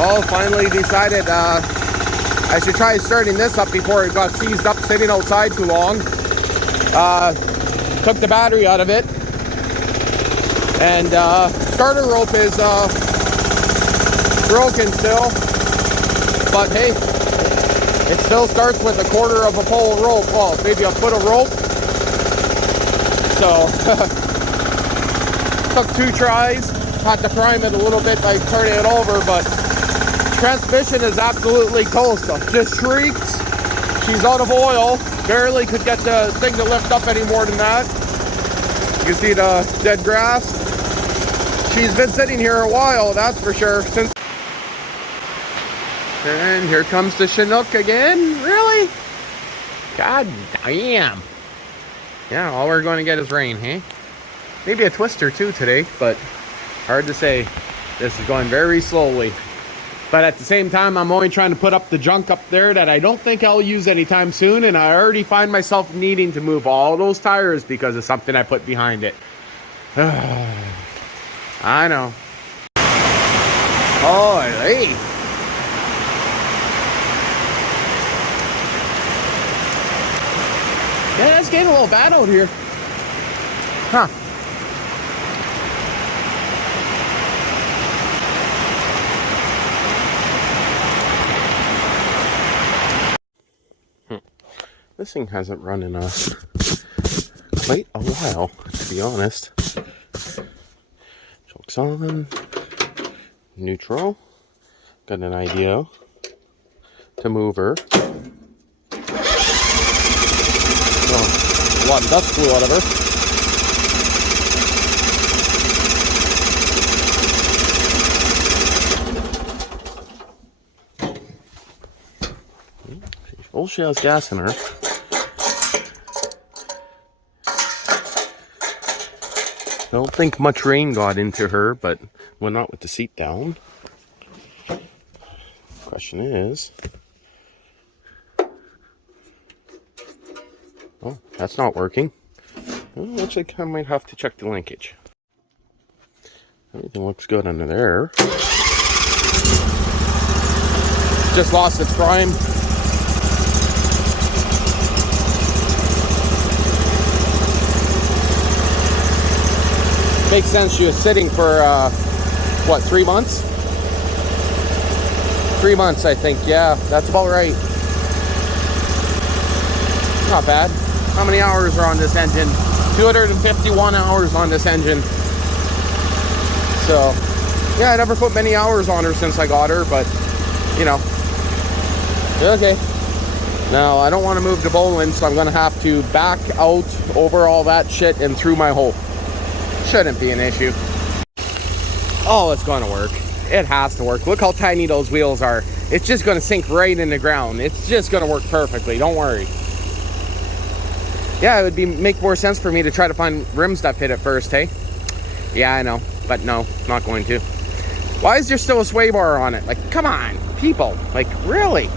Well, finally decided I should try starting this up before it got seized up sitting outside too long. Took the battery out of it, and starter rope is broken still, but hey, it still starts with a quarter of a pole of rope. Well, maybe a foot of rope. So took 2 tries, had to prime it a little bit by turning it over, but transmission is absolutely toast. Just shrieks. She's out of oil. Barely could get the thing to lift up any more than that. You can see the dead grass. She's been sitting here a while, that's for sure. And here comes the Chinook again. Really? God damn. Yeah, all we're going to get is rain, hey? Maybe a twister too today, but hard to say. This is going very slowly. But at the same time, I'm only trying to put up the junk up there that I don't think I'll use anytime soon, and I already find myself needing to move all those tires because of something I put behind it. I know. Holy. Yeah, it's getting a little bad out here. Huh. This thing hasn't run in quite a while, to be honest. Chokes on. Neutral. Got an idea to move her. Oh, a lot of dust flew out of her. Oh, she has gas in her. I don't think much rain got into her, but well, not with the seat down. Question is, oh, that's not working. Well, actually, I might have to check the linkage. Everything looks good under there. Just lost its prime. Makes sense. She was sitting for what, 3 months? 3 months, I think. Yeah, that's about right. Not bad. How many hours are on this engine? 251 hours on this engine. So, yeah, I never put many hours on her since I got her, but you know, okay. Now I don't want to move to Bowling, so I'm gonna have to back out over all that shit and through my hole. Shouldn't be an issue. Oh, it's gonna work. It has to work. Look how tiny those wheels are. It's just gonna sink right in the ground. It's just gonna work perfectly. Don't worry. Yeah, it would make more sense for me to try to find rims that fit at first, hey? Yeah, I know, but no, not going to. Why is there still a sway bar on it? Like, come on, people. Like, really?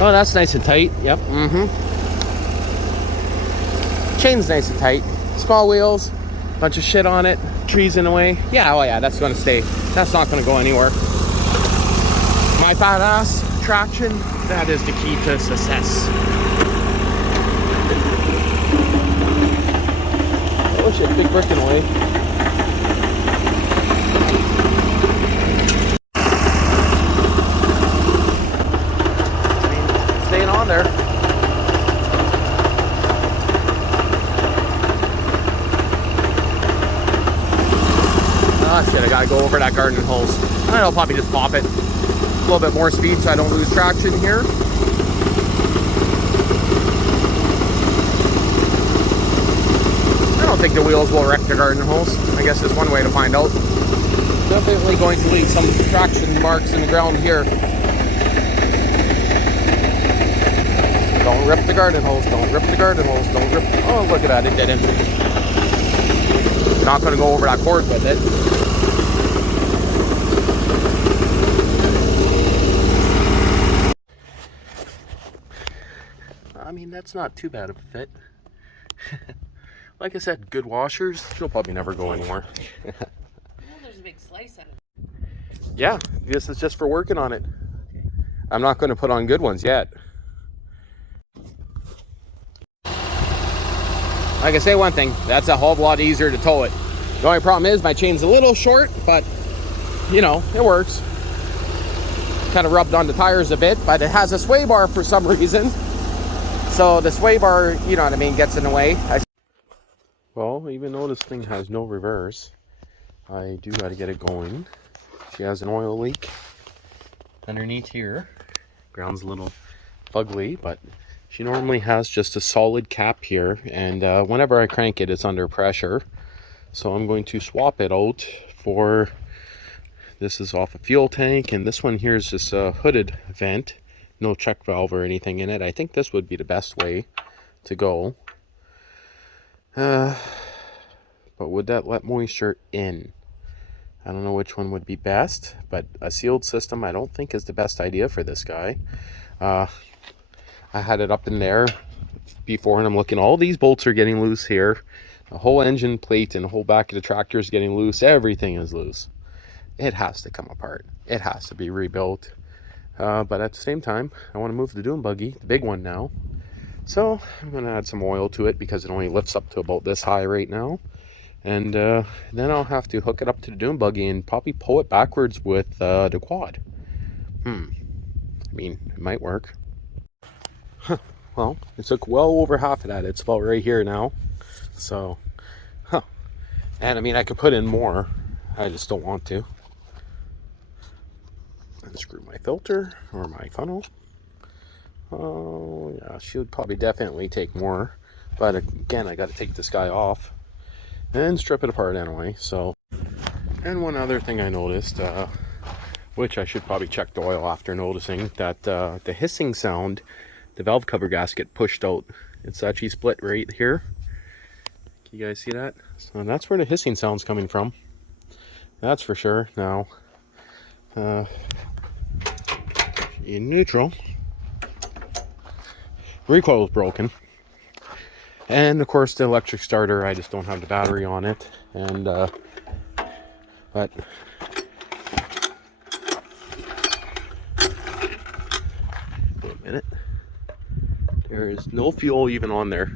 Oh, that's nice and tight. Yep, Chain's nice and tight. Small wheels, bunch of shit on it, trees in the way. Yeah, oh yeah, that's gonna stay. That's not gonna go anywhere. My fat ass traction, that is the key to success. Oh shit, big brick in the way. Staying on there. Ah shit, I gotta go over that garden hose. I'll probably just pop it. A little bit more speed so I don't lose traction here. I don't think the wheels will wreck the garden hose. I guess there's one way to find out. Definitely going to leave some traction marks in the ground here. Don't rip the garden hose, don't rip the garden hose, don't rip. Oh, look at that, it didn't. Not gonna go over that cord with it. I mean, that's not too bad of a fit. Like I said, good washers. She'll probably never go anywhere. slice out of it. Yeah, this is just for working on it. I'm not going to put on good ones yet. I can say one thing, that's a whole lot easier to tow it. The only problem is my chain's a little short, but you know, it works. Kind of rubbed on the tires a bit, but it has a sway bar for some reason. So the sway bar, you know what I mean, gets in the way. Well, even though this thing has no reverse, I do got to get it going. She has an oil leak underneath here. Ground's a little fugly, but she normally has just a solid cap here, and whenever I crank it, it's under pressure. So I'm going to swap it out for, this is off a fuel tank, and this one here is just a hooded vent, no check valve or anything in it. I think this would be the best way to go. But would that let moisture in? I don't know which one would be best, but a sealed system I don't think is the best idea for this guy. I had it up in there before, and I'm looking, all these bolts are getting loose here. The whole engine plate and the whole back of the tractor is getting loose. Everything is loose. It has to come apart. It has to be rebuilt. But at the same time, I want to move the dune buggy, the big one now. So I'm going to add some oil to it because it only lifts up to about this high right now. And then I'll have to hook it up to the dune buggy and probably pull it backwards with the quad. I mean, it might work. Huh. Well, it took well over half of that. It's about right here now. So, and I mean, I could put in more. I just don't want to. Unscrew my filter or my funnel. Oh, yeah, she would probably definitely take more. But again, I got to take this guy off and strip it apart anyway. So, and one other thing I noticed, which I should probably check the oil after noticing, that the hissing sound, the valve cover gasket pushed out. It's actually split right here. Can you guys see that? So that's where the hissing sound's coming from. That's for sure. Now, in neutral, recoil is broken. And of course the electric starter, I just don't have the battery on it. And but wait a minute, there is no fuel even on there.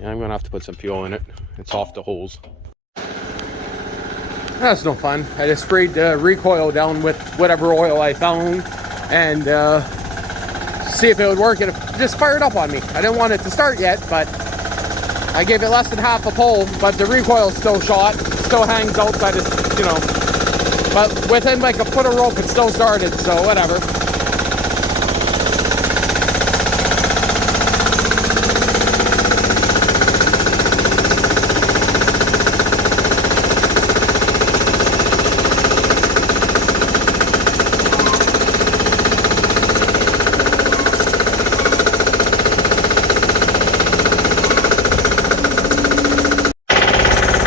Yeah, I'm gonna have to put some fuel in it. It's off the hose. That's no fun. I just sprayed the recoil down with whatever oil I found and see if it would work. It just fired up on me. I didn't want it to start yet, but I gave it less than half a pull, but the recoil's still shot, still hangs out, so I just, you know, but within like a foot of rope it still started, so whatever.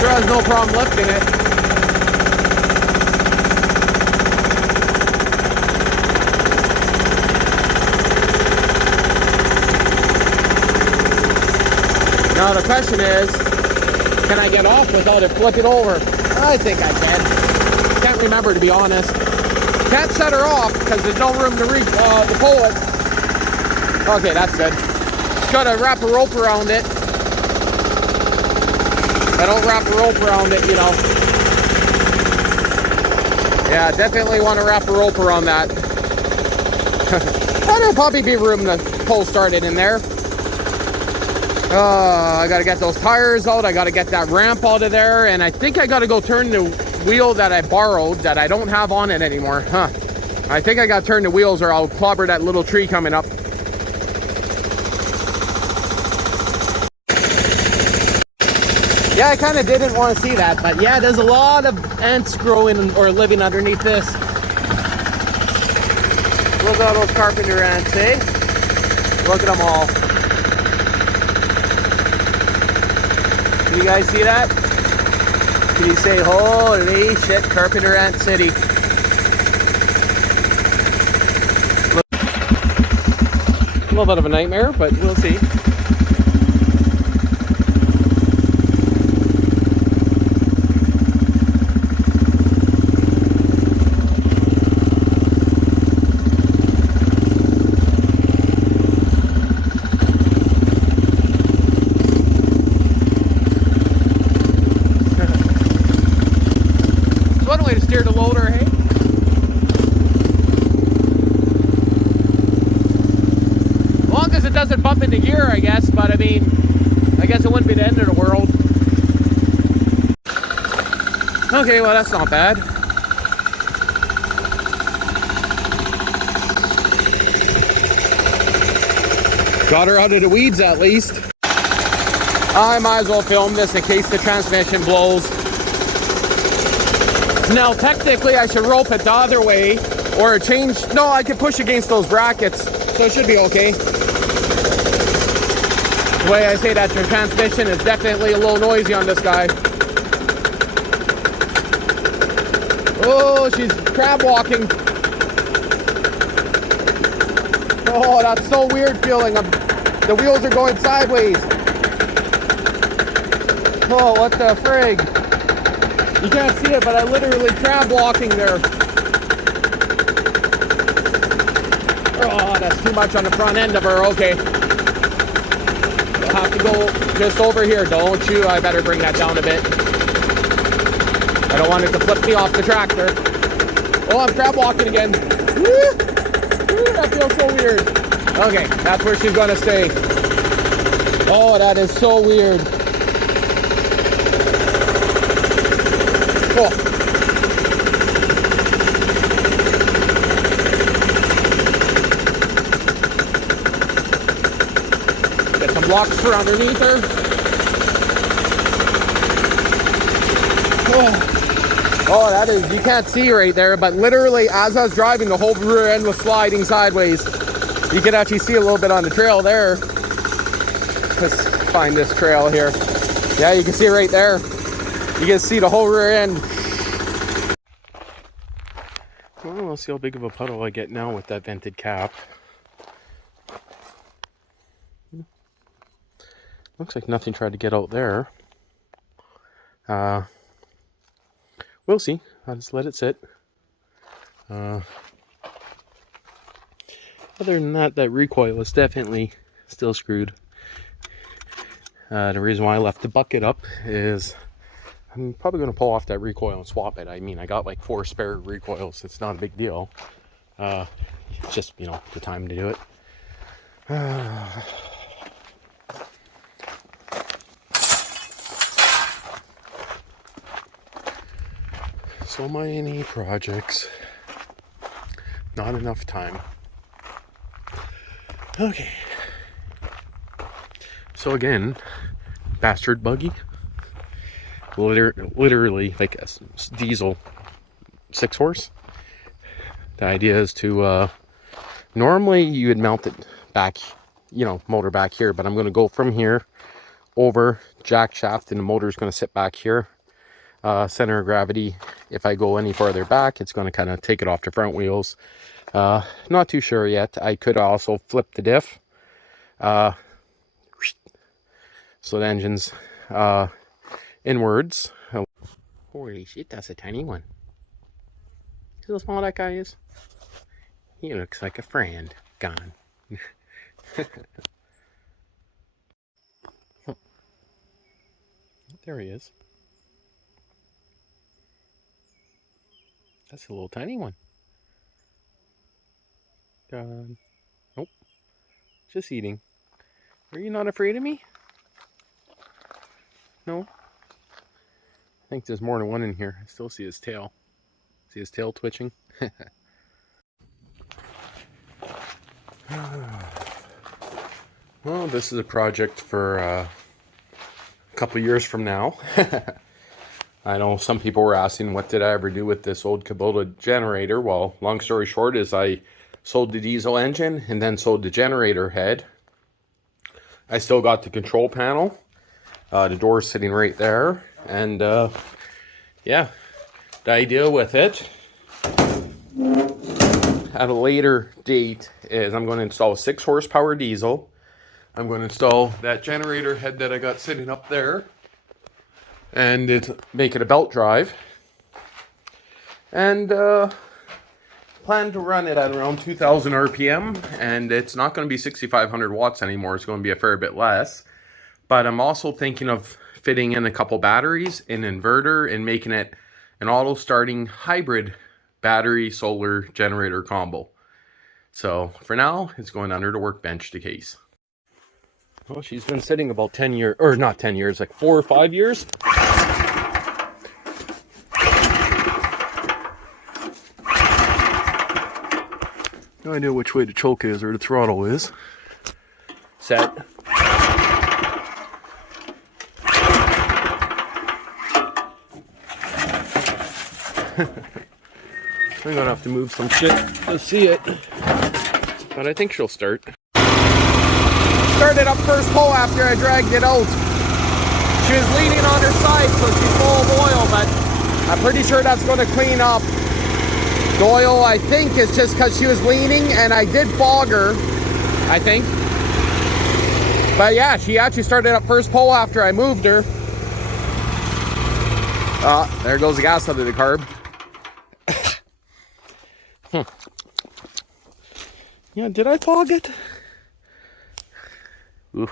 Has no problem lifting it. Now the question is, can I get off without it flipping over? I think I can. Can't remember, to be honest. Can't set her off because there's no room to pull it. Okay, that's good. Just gotta wrap a rope around it. I don't wrap a rope around it, you know. Yeah, definitely want to wrap a rope around that. There'll probably be room to pull started in there. I got to get those tires out. I got to get that ramp out of there. And I think I got to go turn the wheel that I borrowed that I don't have on it anymore. I think I got to turn the wheels or I'll clobber that little tree coming up. Yeah, I kind of didn't want to see that, but yeah, there's a lot of ants growing or living underneath this. Look at all those carpenter ants, eh? Look at them all. Can you guys see that? Can you say, holy shit, carpenter ant city? A little bit of a nightmare, but we'll see. easier to load her, hey? As long as it doesn't bump into gear, I guess, but I mean, I guess it wouldn't be the end of the world. Okay, well, that's not bad. Got her out of the weeds at least. I might as well film this in case the transmission blows. Now, technically, I should rope it the other way or change. No, I could push against those brackets, so it should be okay. The way I say that, the transmission is definitely a little noisy on this guy. Oh, she's crab walking. Oh, that's so weird feeling. The wheels are going sideways. Oh, what the frig? You can't see it, but I literally crab walking there. Oh, that's too much on the front end of her. Okay. You'll have to go just over here, don't you? I better bring that down a bit. I don't want it to flip me off the tractor. Oh, I'm crab walking again. Woo! Woo, that feels so weird. Okay, that's where she's gonna stay. Oh, that is so weird. Oh. Get some blocks for underneath her. Oh, that is, you can't see right there, but literally as I was driving, the whole rear end was sliding sideways. You can actually see a little bit on the trail there. Let's find this trail here. Yeah, you can see it right there. You can see the whole rear end. Well, let's see how big of a puddle I get now with that vented cap. Looks like nothing tried to get out there. We'll see. I'll just let it sit. Other than that, that recoil is definitely still screwed. The reason why I left the bucket up is I'm probably going to pull off that recoil and swap it. I mean, I got like 4 spare recoils. It's not a big deal. It's just, you know, the time to do it. So many projects. Not enough time. Okay. So again, bastard buggy. Literally like a diesel 6-horse. The idea is to normally you would mount it back, you know, motor back here, but I'm going to go from here over jack shaft and the motor is going to sit back here. Center of gravity, if I go any farther back, it's going to kind of take it off the front wheels. Not too sure yet. I could also flip the diff. So the engine's inwards. Holy shit, that's a tiny one. See how small that guy is? He looks like a friend gone. There he is. That's a little tiny one. Gone. Nope. Just eating. Are you not afraid of me? No? I think there's more than one in here. I still see his tail. See his tail twitching? Well, this is a project for a couple years from now. I know some people were asking, what did I ever do with this old Kubota generator? Well, long story short is I sold the diesel engine and then sold the generator head. I still got the control panel. The door's sitting right there. And yeah, the idea with it at a later date is I'm going to install a 6 horsepower diesel. I'm going to install that generator head that I got sitting up there. And make it a belt drive. And plan to run it at around 2,000 RPM. And it's not going to be 6,500 watts anymore. It's going to be a fair bit less. But I'm also thinking of fitting in a couple batteries, an inverter, and making it an auto starting hybrid battery solar generator combo. So for now, it's going under the workbench, the case. Well, she's been sitting about 10 years, or not 10 years, like 4 or 5 years. No idea which way the choke is or the throttle is. Set. I'm gonna have to move some shit to see it, but I think she'll start. Started up first pull after I dragged it out. She was leaning on her side, so she's full of oil, but I'm pretty sure that's gonna clean up. The oil, I think, is just because she was leaning, and I did fog her, I think. But yeah, she actually started up first pull after I moved her. There goes the gas out of the carb. Yeah, did I fog it? Ooh.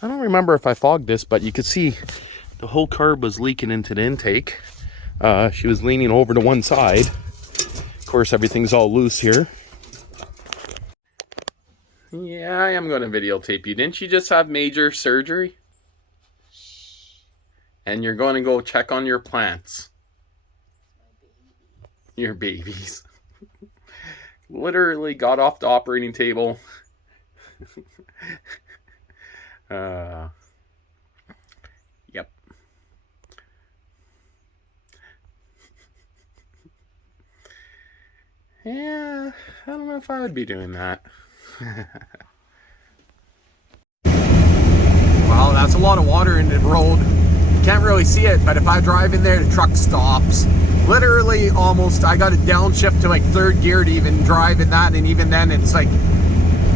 I don't remember if I fogged this, but you could see the whole carb was leaking into the intake. She was leaning over to one side. Of course, everything's all loose here. Yeah, I am going to videotape you. Didn't you just have major surgery? And you're going to go check on your plants. Your babies. Literally got off the operating table. Yep. Yeah, I don't know if I would be doing that. Well, that's a lot of water in the road. Can't really see it, but if I drive in there, the truck stops. Literally almost, I got to downshift to like third gear to even drive in that, and even then it's like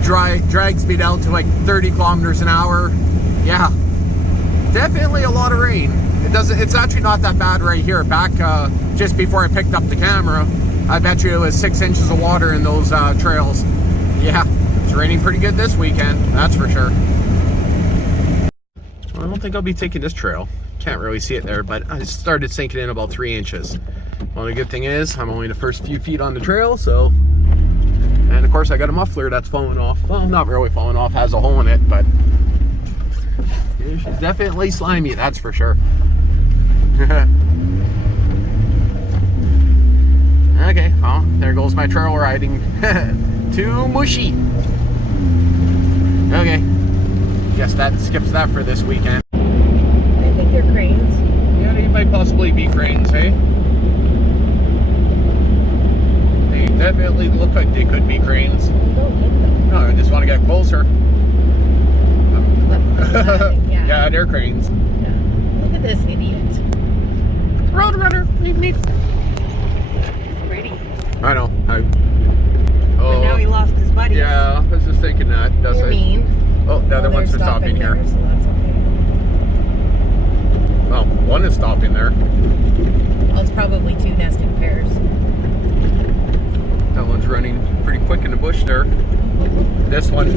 drags me down to like 30 kilometers an hour. Yeah, definitely a lot of rain. It's actually not that bad right here. Back just before I picked up the camera, I bet you it was 6 inches of water in those trails. Yeah, it's raining pretty good this weekend, that's for sure. Well, I don't think I'll be taking this trail. Can't really see it there, but I started sinking in about 3 inches. Well, the good thing is I'm only the first few feet on the trail, so. And of course I got a muffler that's falling off. Well, not really falling off, has a hole in it, but yeah, she's definitely slimy, that's for sure. Okay, well, there goes my trail riding. Too mushy. Okay, guess that skips that for this weekend. I think they're cranes. Yeah, they might possibly be cranes, hey? They definitely look like they could be cranes. Don't hit them. No, I just want to get closer. Yeah. Yeah, they're cranes. Yeah. Look at this idiot. Roadrunner, meep. Pretty. I know. But now he lost his buddy. Yeah, I was just thinking that. That's You're mean. Oh, the other one's stopping here. There, so that's okay. Well, one is stopping there. Well, it's probably 2 nesting pairs. That one's running pretty quick in the bush there. This one.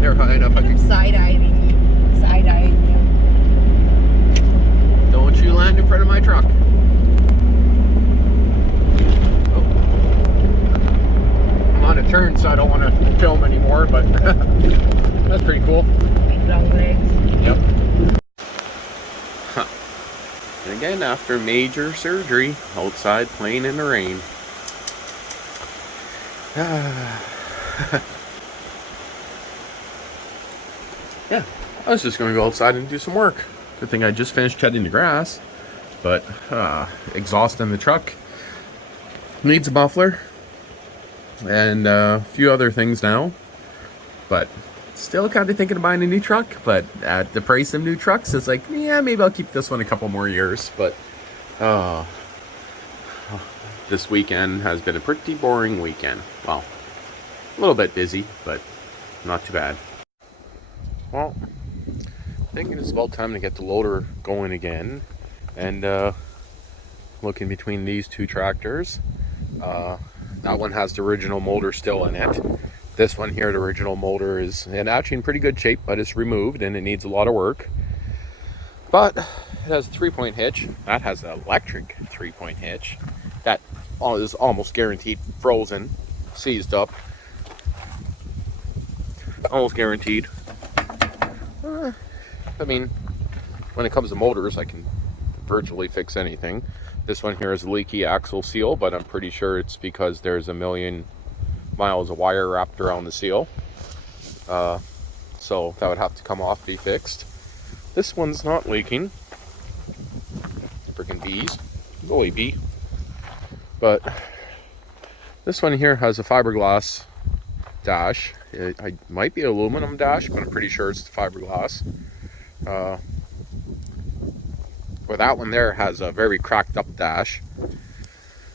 They're high enough. I can Side-eyeing you. Side-eyeing you. Don't you land in front of my truck. Oh. I'm on a turn, so I don't want to film anymore, but that's pretty cool. Big long legs. Yep. Huh. And again, after major surgery, outside playing in the rain. Yeah, I was just going to go outside and do some work. Good thing I just finished cutting the grass, but exhaust in the truck needs a muffler and a few other things now, but still kind of thinking of buying a new truck. But at the price of new trucks, it's like, yeah, maybe I'll keep this one a couple more years. But this weekend has been a pretty boring weekend. Well, a little bit busy, but not too bad. Well, I think it's about time to get the loader going again. And looking between these two tractors. That one has the original motor still in it. This one here, the original motor, is actually in pretty good shape, but it's removed and it needs a lot of work. But it has a 3-point hitch. That has an electric 3-point hitch. That is almost guaranteed frozen, seized up. Almost guaranteed. I mean, when it comes to motors, I can virtually fix anything. This one here is a leaky axle seal, but I'm pretty sure it's because there's a million miles of wire wrapped around the seal. So that would have to come off, be fixed. This one's not leaking. Freaking bees. Go away, bee. But this one here has a fiberglass dash. It might be an aluminum dash, but I'm pretty sure it's fiberglass. Where that one there has a very cracked up dash.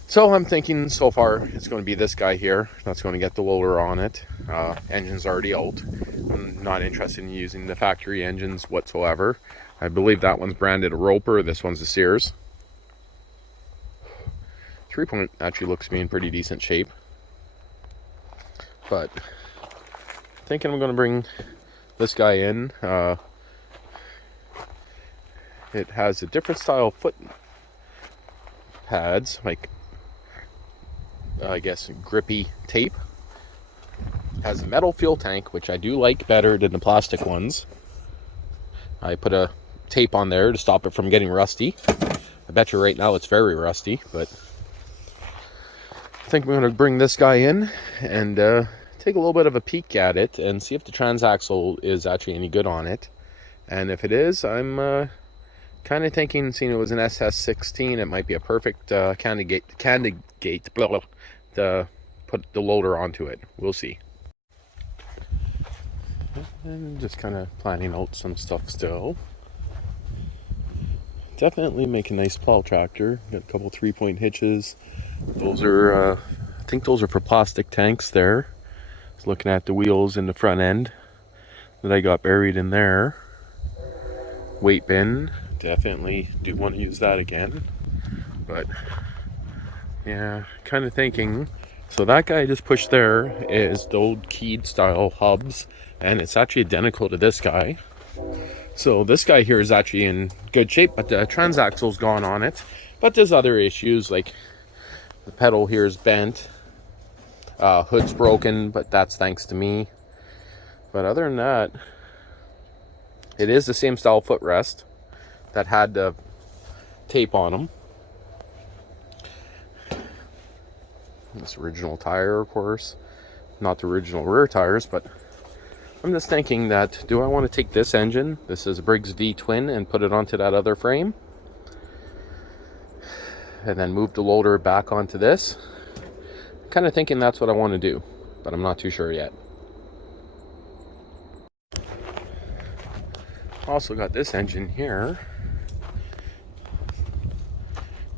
So I'm thinking so far it's going to be this guy here that's going to get the loader on it. Engine's already out. I'm not interested in using the factory engines whatsoever. I believe that one's branded a Roper, this one's a Sears. 3-point actually looks to be in pretty decent shape. But thinking I'm going to bring this guy in. It has a different style foot pads, like I guess grippy tape. Has a metal fuel tank, which I do like better than the plastic ones. I put a tape on there to stop it from getting rusty. I bet you right now it's very rusty, but I think I'm going to bring this guy in and take a little bit of a peek at it and see if the transaxle is actually any good on it. And if it is, I'm kind of thinking, seeing it was an SS16, it might be a perfect candidate to put the loader onto it. We'll see. And just kind of planning out some stuff still. Definitely make a nice plow tractor. Got a couple 3-point hitches. Those are, I think those are for plastic tanks there. I was looking at the wheels in the front end that I got buried in there. Weight bin. Definitely do want to use that again. But yeah, kind of thinking. So that guy I just pushed there is the old keyed style hubs, and it's actually identical to this guy. So this guy here is actually in good shape, but the transaxle's gone on it. But there's other issues, like the pedal here is bent, hood's broken, but that's thanks to me. But other than that, it is the same style footrest that had the tape on them. This original tire, of course, not the original rear tires, but I'm just thinking that, do I want to take this engine, this is a Briggs V-twin, and put it onto that other frame? And then move the loader back onto this? I'm kind of thinking that's what I want to do, but I'm not too sure yet. Also got this engine here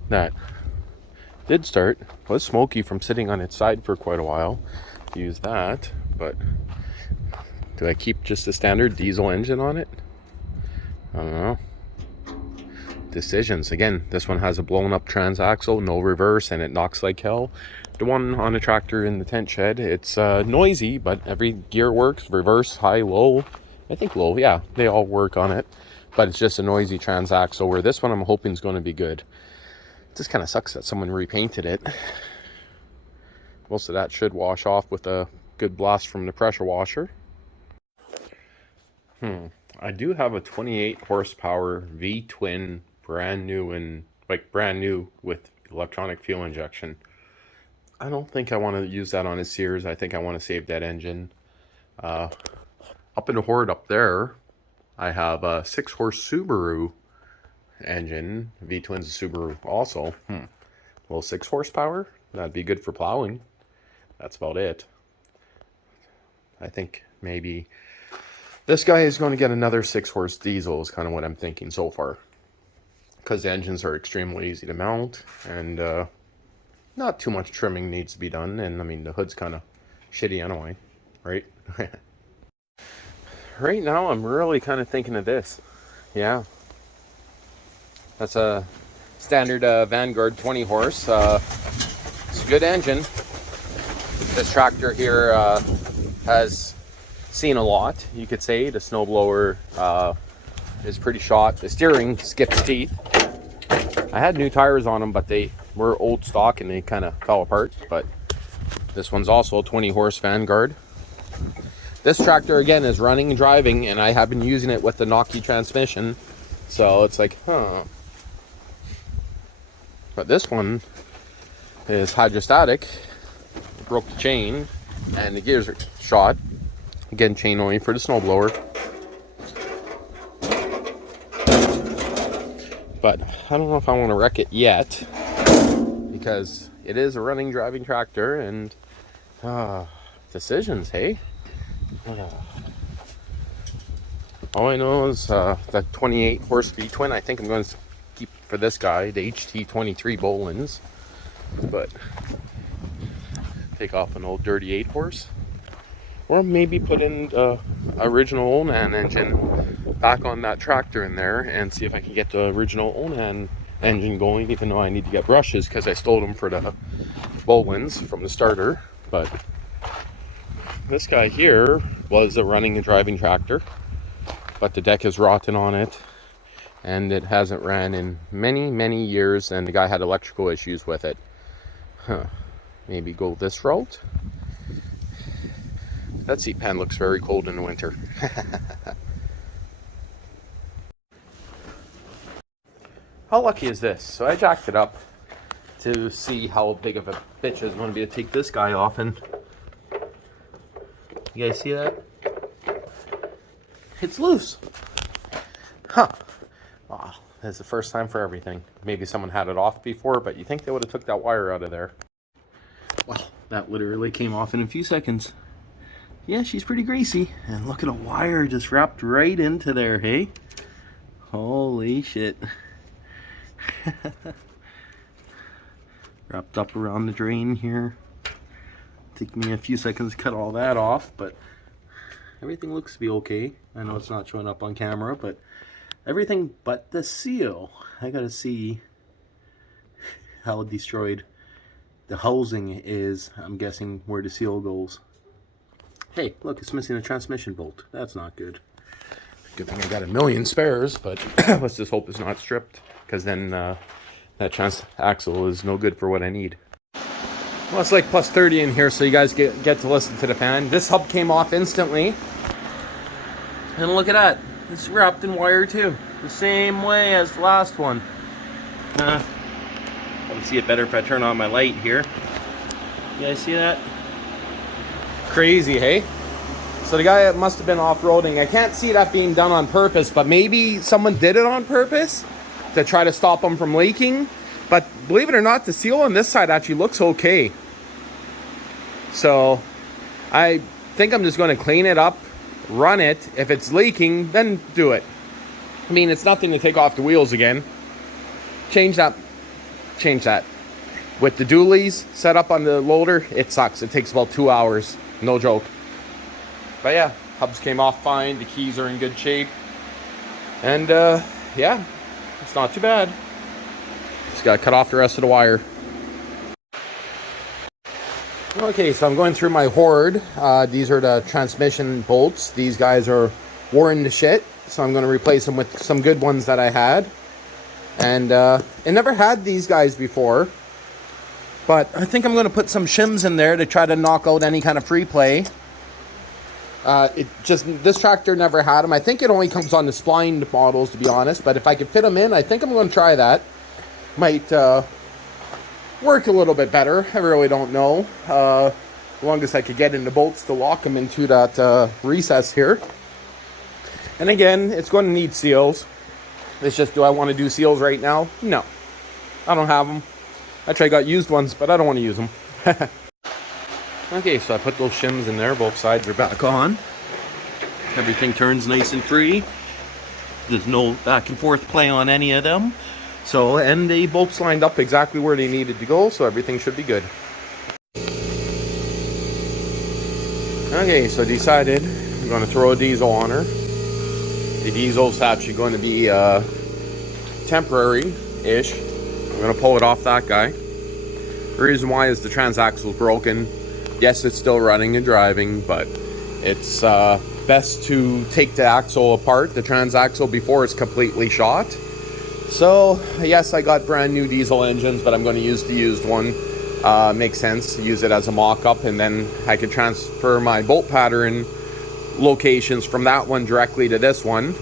that did start, was smoky from sitting on its side for quite a while. Use that, but do I keep just a standard diesel engine on it? I don't know. Decisions. Again, this one has a blown up transaxle, no reverse, and it knocks like hell. The one on the tractor in the tent shed, it's noisy, but every gear works. Reverse, high, low. I think low, yeah, they all work on it. But it's just a noisy transaxle, where this one I'm hoping is going to be good. It just kind of sucks that someone repainted it. Most of that should wash off with a good blast from the pressure washer. I do have a 28 horsepower V-twin, brand new, and like brand new with electronic fuel injection. I don't think I want to use that on a Sears. I think I want to save that engine. Up in the Horde up there, I have a 6-horse Subaru engine. V-twin's a Subaru also. Well, 6 horsepower, that'd be good for plowing. That's about it. I think maybe this guy is going to get another 6-horse diesel is kind of what I'm thinking so far. Because the engines are extremely easy to mount, and not too much trimming needs to be done. And I mean, the hood's kind of shitty anyway, right? Right now, I'm really kind of thinking of this. Yeah. That's a standard Vanguard 20 horse. It's a good engine. This tractor here has seen a lot, you could say. The snowblower is pretty shot. The steering skipped teeth. I had new tires on them, but they were old stock and they kind of fell apart. But this one's also a 20 horse Vanguard. This tractor again is running and driving, and I have been using it with the Noki transmission, so it's like, huh. But this one is hydrostatic. Broke the chain and the gears are shot. Again, chain only for the snowblower. But I don't know if I want to wreck it yet, because it is a running, driving tractor, and decisions, hey? All I know is that 28 horse V-twin, I think I'm going to keep for this guy, the HT23 Bolins. But take off an old dirty 8 horse. Or maybe put in the original Onan engine back on that tractor in there and see if I can get the original Onan engine going, even though I need to get brushes because I stole them for the Bolins from the starter. But this guy here was a running and driving tractor, but the deck is rotten on it and it hasn't ran in many years, and the guy had electrical issues with it. Maybe go this route. That seat pan looks very cold in the winter. How lucky is this? So I jacked it up to see how big of a bitch it's going to be to take this guy off, and you guys see that? It's loose. Huh. Wow, that's the first time for everything. Maybe someone had it off before, but you think they would have took that wire out of there. Well, that literally came off in a few seconds. Yeah, she's pretty greasy. And look at a wire just wrapped right into there, hey? Holy shit. Wrapped up around the drain here. Took me a few seconds to cut all that off, but everything looks to be okay. I know it's not showing up on camera, but everything but the seal. I gotta see how destroyed the housing is. I'm guessing where the seal goes. Hey, look, it's missing a transmission bolt. That's not good. Good thing I got a million spares, but let's just hope it's not stripped, because then that transaxle is no good for what I need. Well, it's like plus 30 in here, so you guys get to listen to the fan. This hub came off instantly. And look at that. It's wrapped in wire too. The same way as the last one. I can see it better if I turn on my light here. You guys see that? Crazy, hey? So the guy must have been off-roading. I can't see that being done on purpose, but maybe someone did it on purpose to try to stop them from leaking. But believe it or not, the seal on this side actually looks okay. So I think I'm just going to clean it up, run it. If it's leaking, then do it. I mean, it's nothing to take off the wheels again. Change that. With the dualies set up on the loader, it sucks. It takes about 2 hours. No joke. But yeah, hubs came off fine. The keys are in good shape. And yeah, it's not too bad. Just got to cut off the rest of the wire. Okay, so I'm going through my hoard. These are the transmission bolts. These guys are worn to shit, so I'm going to replace them with some good ones that I had. And I never had these guys before, but I think I'm going to put some shims in there to try to knock out any kind of free play. This tractor never had them. I think it only comes on the splined models, to be honest, but if I could fit them in, I think I'm going to try that. Might work a little bit better. I really don't know. As long as I could get in the bolts to lock them into that recess here. And again, it's going to need seals. It's just, do I want to do seals right now? No. I don't have them. Actually, I got used ones, but I don't want to use them. Okay, so I put those shims in there. Both sides are back on. Everything turns nice and free. There's no back and forth play on any of them. So, and the bolts lined up exactly where they needed to go, so everything should be good. Okay, so decided I'm going to throw a diesel on her. The diesel's actually going to be temporary-ish. I'm gonna pull it off that guy. The reason why is the transaxle is broken. Yes, it's still running and driving, but it's best to take the axle apart, the transaxle, before it's completely shot. So yes, I got brand new diesel engines, but I'm going to use the used one. Makes sense to use it as a mock-up, and then I could transfer my bolt pattern locations from that one directly to this one.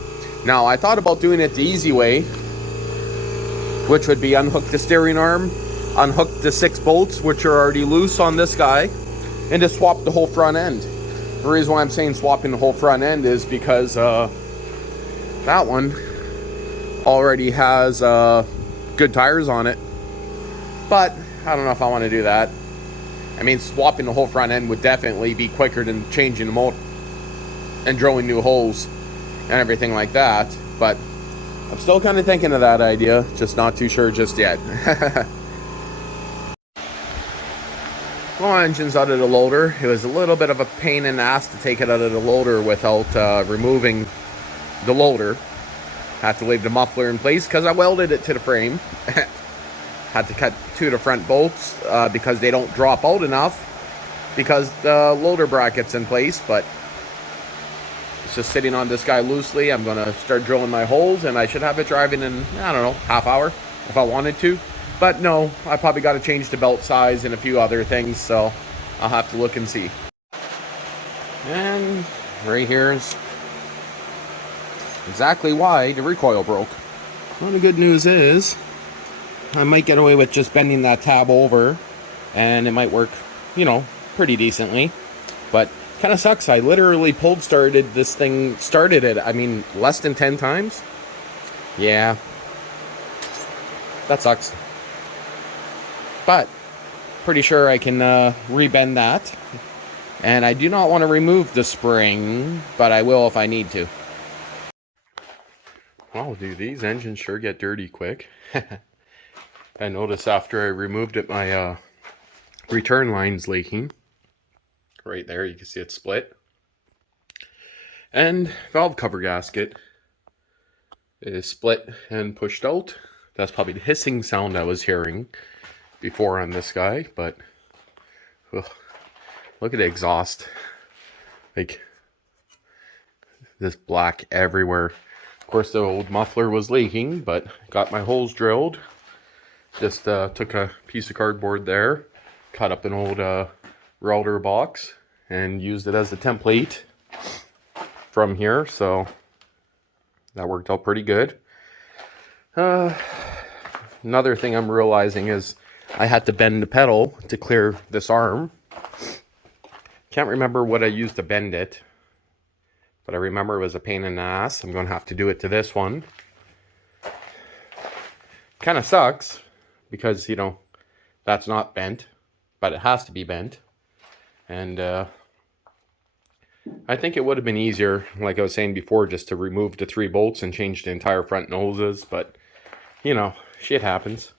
Now, I thought about doing it the easy way, which would be unhook the steering arm, unhook the 6 bolts, which are already loose on this guy, and just swap the whole front end. The reason why I'm saying swapping the whole front end is because that one already has good tires on it, but I don't know if I want to do that. I mean, swapping the whole front end would definitely be quicker than changing the motor and drilling new holes and everything like that, but I'm still kind of thinking of that idea, just not too sure just yet. Well, engine's out of the loader. It was a little bit of a pain in the ass to take it out of the loader without removing the loader. Had to leave the muffler in place because I welded it to the frame. Had to cut 2 of the front bolts because they don't drop out enough because the loader bracket's in place, but it's just sitting on this guy loosely. I'm going to start drilling my holes, and I should have it driving in, I don't know, half hour if I wanted to. But no, I probably got to change the belt size and a few other things, so I'll have to look and see. And right here is exactly why the recoil broke. Well, the good news is I might get away with just bending that tab over, and it might work, you know, pretty decently. But kind of sucks. I literally started it, I mean, less than 10 times. Yeah, that sucks. But pretty sure I can rebend that. And I do not want to remove the spring, but I will if I need to. Wow, dude, these engines sure get dirty quick. I noticed after I removed it, my return line's leaking. Right there, you can see it split. And valve cover gasket is split and pushed out. That's probably the hissing sound I was hearing before on this guy, but ugh, look at the exhaust. Like, this black everywhere. Of course, the old muffler was leaking, but got my holes drilled. Just took a piece of cardboard there, cut up an old router box, and used it as a template from here, so that worked out pretty good. Another thing I'm realizing is I had to bend the pedal to clear this arm. Can't remember what I used to bend it, but I remember it was a pain in the ass. I'm going to have to do it to this one. Kind of sucks because, you know, that's not bent, but it has to be bent. And I think it would have been easier, like I was saying before, just to remove the 3 bolts and change the entire front noses, but, you know, shit happens.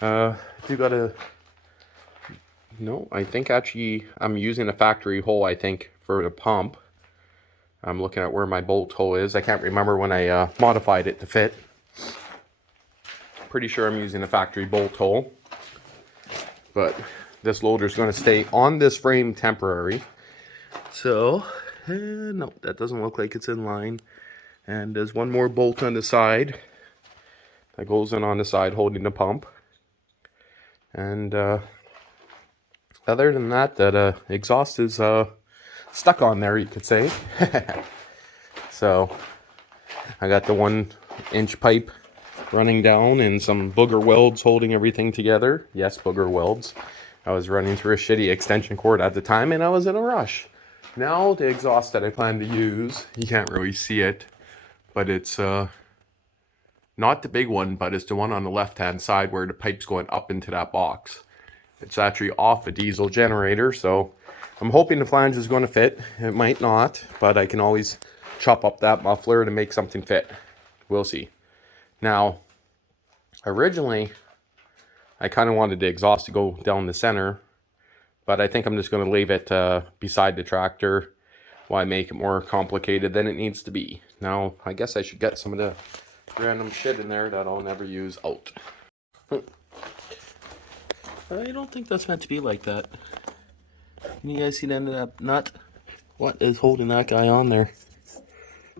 You gotta... No, I think actually I'm using a factory hole, I think, for the pump. I'm looking at where my bolt hole is. I can't remember when I modified it to fit. Pretty sure I'm using a factory bolt hole. But this loader is going to stay on this frame temporary. So, no, that doesn't look like it's in line. And there's one more bolt on the side that goes in on the side holding the pump. And other than that, that exhaust is stuck on there, you could say. So I got the 1-inch pipe running down and some booger welds holding everything together. Yes, booger welds. I was running through a shitty extension cord at the time, and I was in a rush. Now the exhaust that I plan to use, you can't really see it, but it's not the big one, but it's the one on the left hand side where the pipe's going up into that box. It's actually off a diesel generator, so I'm hoping the flange is going to fit. It might not, but I can always chop up that muffler to make something fit. We'll see. Now, originally, I kind of wanted the exhaust to go down the center, but I think I'm just going to leave it beside the tractor. Why make it more complicated than it needs to be? Now, I guess I should get some of the random shit in there that I'll never use out. I don't think that's meant to be like that. Can you guys see the end of that nut? What is holding that guy on there?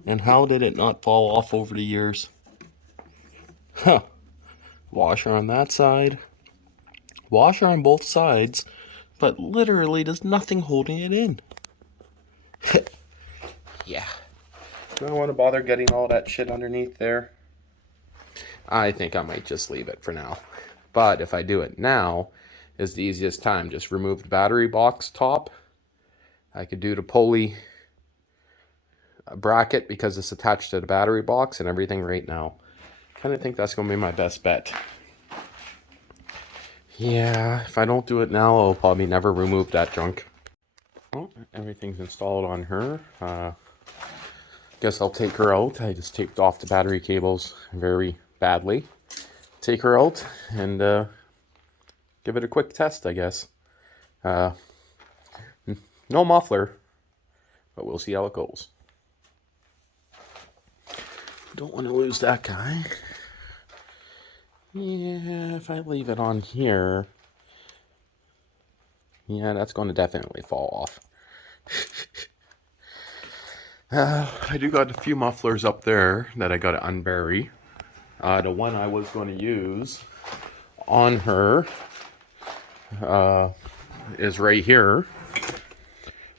And how did it not fall off over the years? Huh. Washer on that side. Washer on both sides. But literally there's nothing holding it in. Yeah. I don't want to bother getting all that shit underneath there. I think I might just leave it for now. But if I do it now, is the easiest time. Just remove the battery box top. I could do the pulley bracket because it's attached to the battery box and everything right now. Kind of think that's going to be my best bet. Yeah, if I don't do it now, I'll probably never remove that junk. Well, everything's installed on her. Guess I'll take her out. I just taped off the battery cables very badly. Take her out and give it a quick test, I guess. No muffler, but we'll see how it goes. Don't want to lose that guy. Yeah, if I leave it on here, yeah, that's going to definitely fall off. I do got a few mufflers up there that I got to unbury. The one I was going to use on her is right here.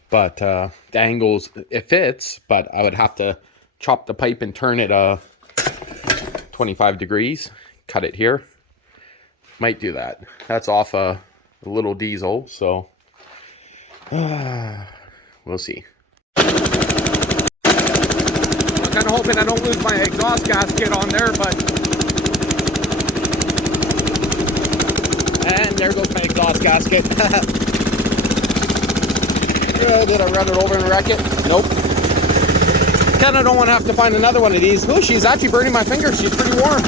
But the angles, it fits, but I would have to chop the pipe and turn it 25 degrees. Cut it here. Might do that. That's off a little diesel, so we'll see. I'm kind of hoping I don't lose my exhaust gasket on there, but... And there goes my exhaust gasket. Did I run it over and wreck it? Nope. Kind of don't want to have to find another one of these. Oh, she's actually burning my fingers. She's pretty warm.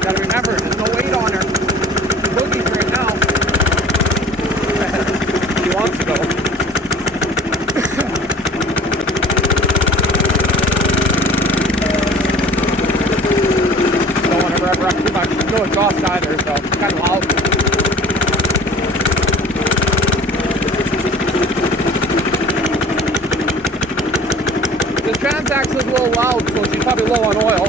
Gotta remember, there's no weight on her. Boogie's right now. She wants to go. No exhaust either, so it's kind of loud. The transaxle is a little loud, so she's probably low on oil.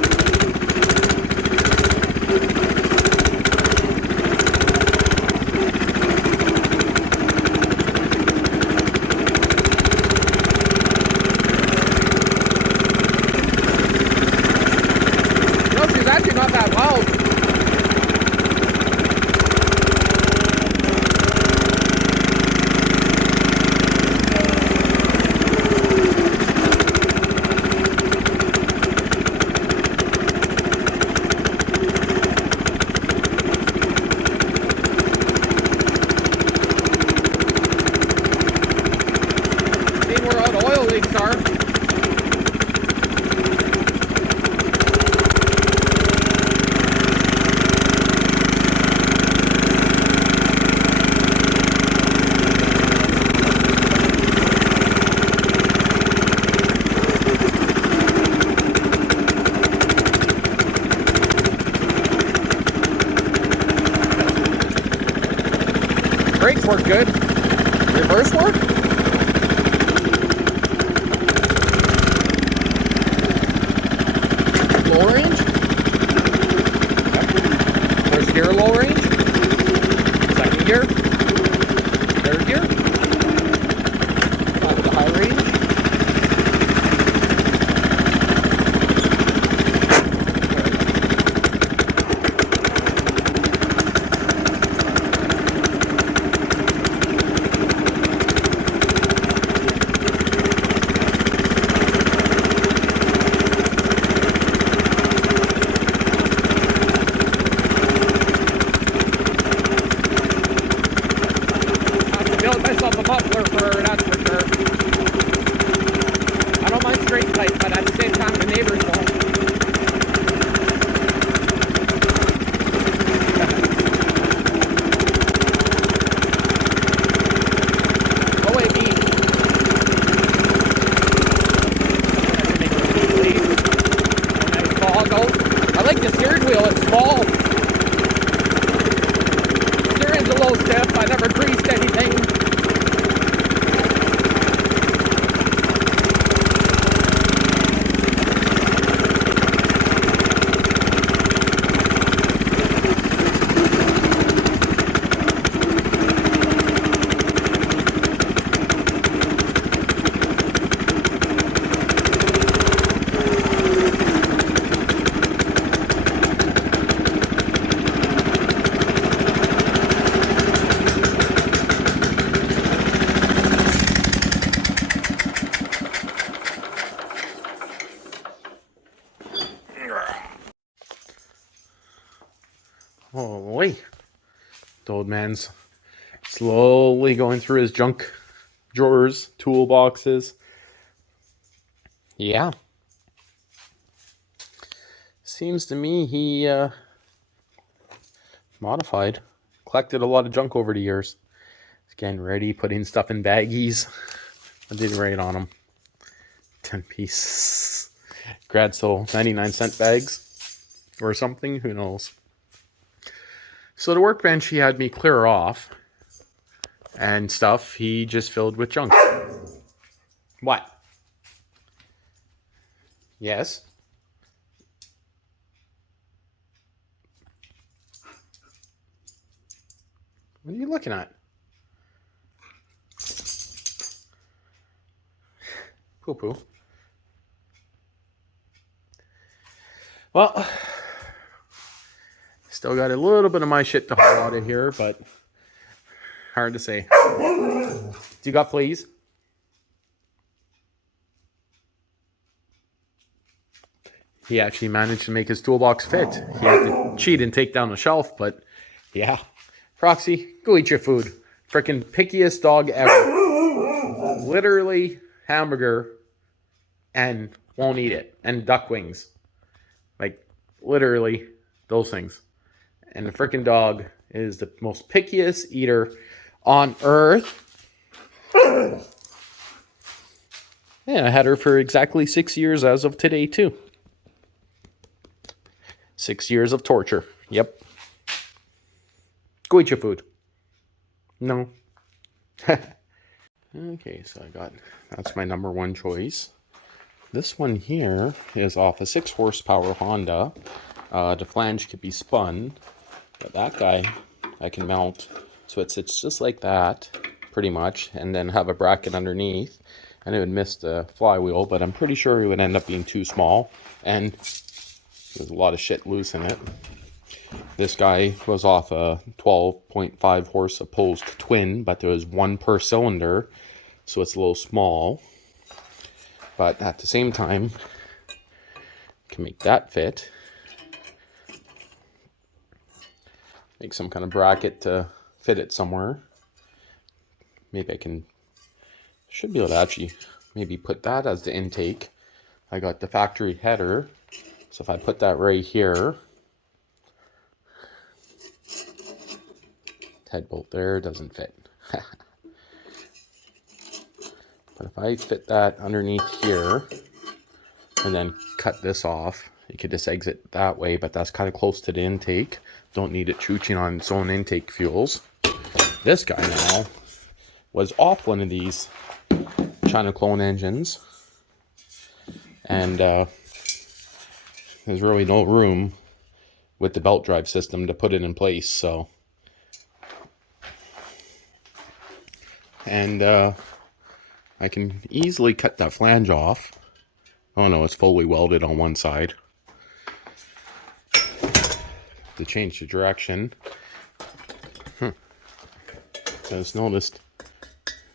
No, she's actually not that loud. Brakes work good. Reverse work? Low range? Yep. First gear, low range. Second gear. Third gear. On to the high range. The old man's slowly going through his junk drawers, toolboxes. Yeah. Seems to me he modified. Collected a lot of junk over the years. He's getting ready, putting stuff in baggies. I did write on them. 10-piece Gradso 99-cent bags or something. Who knows? So the workbench he had me clear off and stuff he just filled with junk. What? Yes? What are you looking at? Poo-poo. Well, still got a little bit of my shit to haul out of here, but hard to say. Do you got fleas? He actually managed to make his toolbox fit. He had to cheat and take down the shelf, but yeah. Proxy, go eat your food. Freaking pickiest dog ever. Literally hamburger and won't eat it. And duck wings. Like, literally those things. And the freaking dog is the most pickiest eater on earth. Yeah, I had her for exactly 6 years as of today, too. 6 years of torture. Yep. Go eat your food. No. Okay, so that's my number one choice. This one here is off a 6 horsepower Honda. The flange could be spun, but that guy I can mount so it sits just like that, pretty much, and then have a bracket underneath. And it would miss the flywheel, but I'm pretty sure it would end up being too small, and there's a lot of shit loose in it. This guy was off a 12.5 horse opposed twin, but there was one per cylinder, so it's a little small. But at the same time, can make that fit. Make some kind of bracket to fit it somewhere. Maybe should be able to actually maybe put that as the intake. I got the factory header, so if I put that right here, head bolt there doesn't fit. But if I fit that underneath here and then cut this off, you could just exit that way, but that's kind of close to the intake. Don't need it chooching on its own intake fuels. This guy now was off one of these China clone engines, and there's really no room with the belt drive system to put it in place, so. And I can easily cut that flange off. Oh no, it's fully welded on one side. To change the direction. Just noticed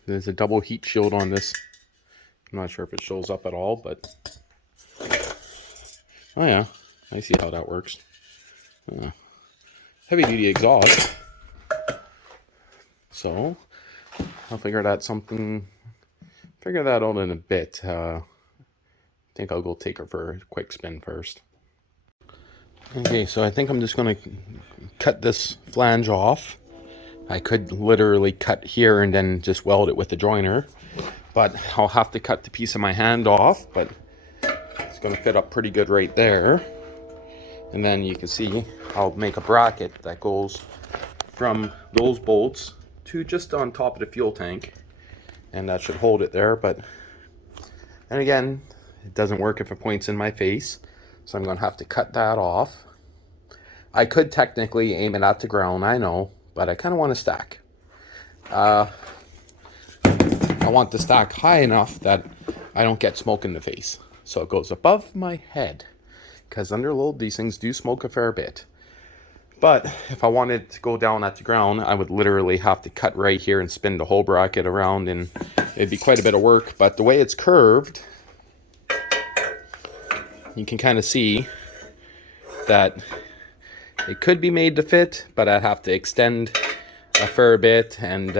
there's a double heat shield on this. I'm not sure if it shows up at all, but oh yeah, I see how that works. Heavy duty exhaust. So I'll figure that out in a bit. I think I'll go take her for a quick spin first. Okay, so I think I'm just going to cut this flange off. I could literally cut here and then just weld it with the joiner, but I'll have to cut the piece of my hand off, but it's going to fit up pretty good right there. And then you can see I'll make a bracket that goes from those bolts to just on top of the fuel tank, and that should hold it there. But and again, it doesn't work if it points in my face, so I'm going to have to cut that off. I could technically aim it at the ground, I know, but I kind of want to stack. I want the stack high enough that I don't get smoke in the face, so it goes above my head, because under load these things do smoke a fair bit. But if I wanted to go down at the ground, I would literally have to cut right here and spin the whole bracket around, and it'd be quite a bit of work. But the way it's curved, you can kind of see that it could be made to fit, but I'd have to extend a fair bit, and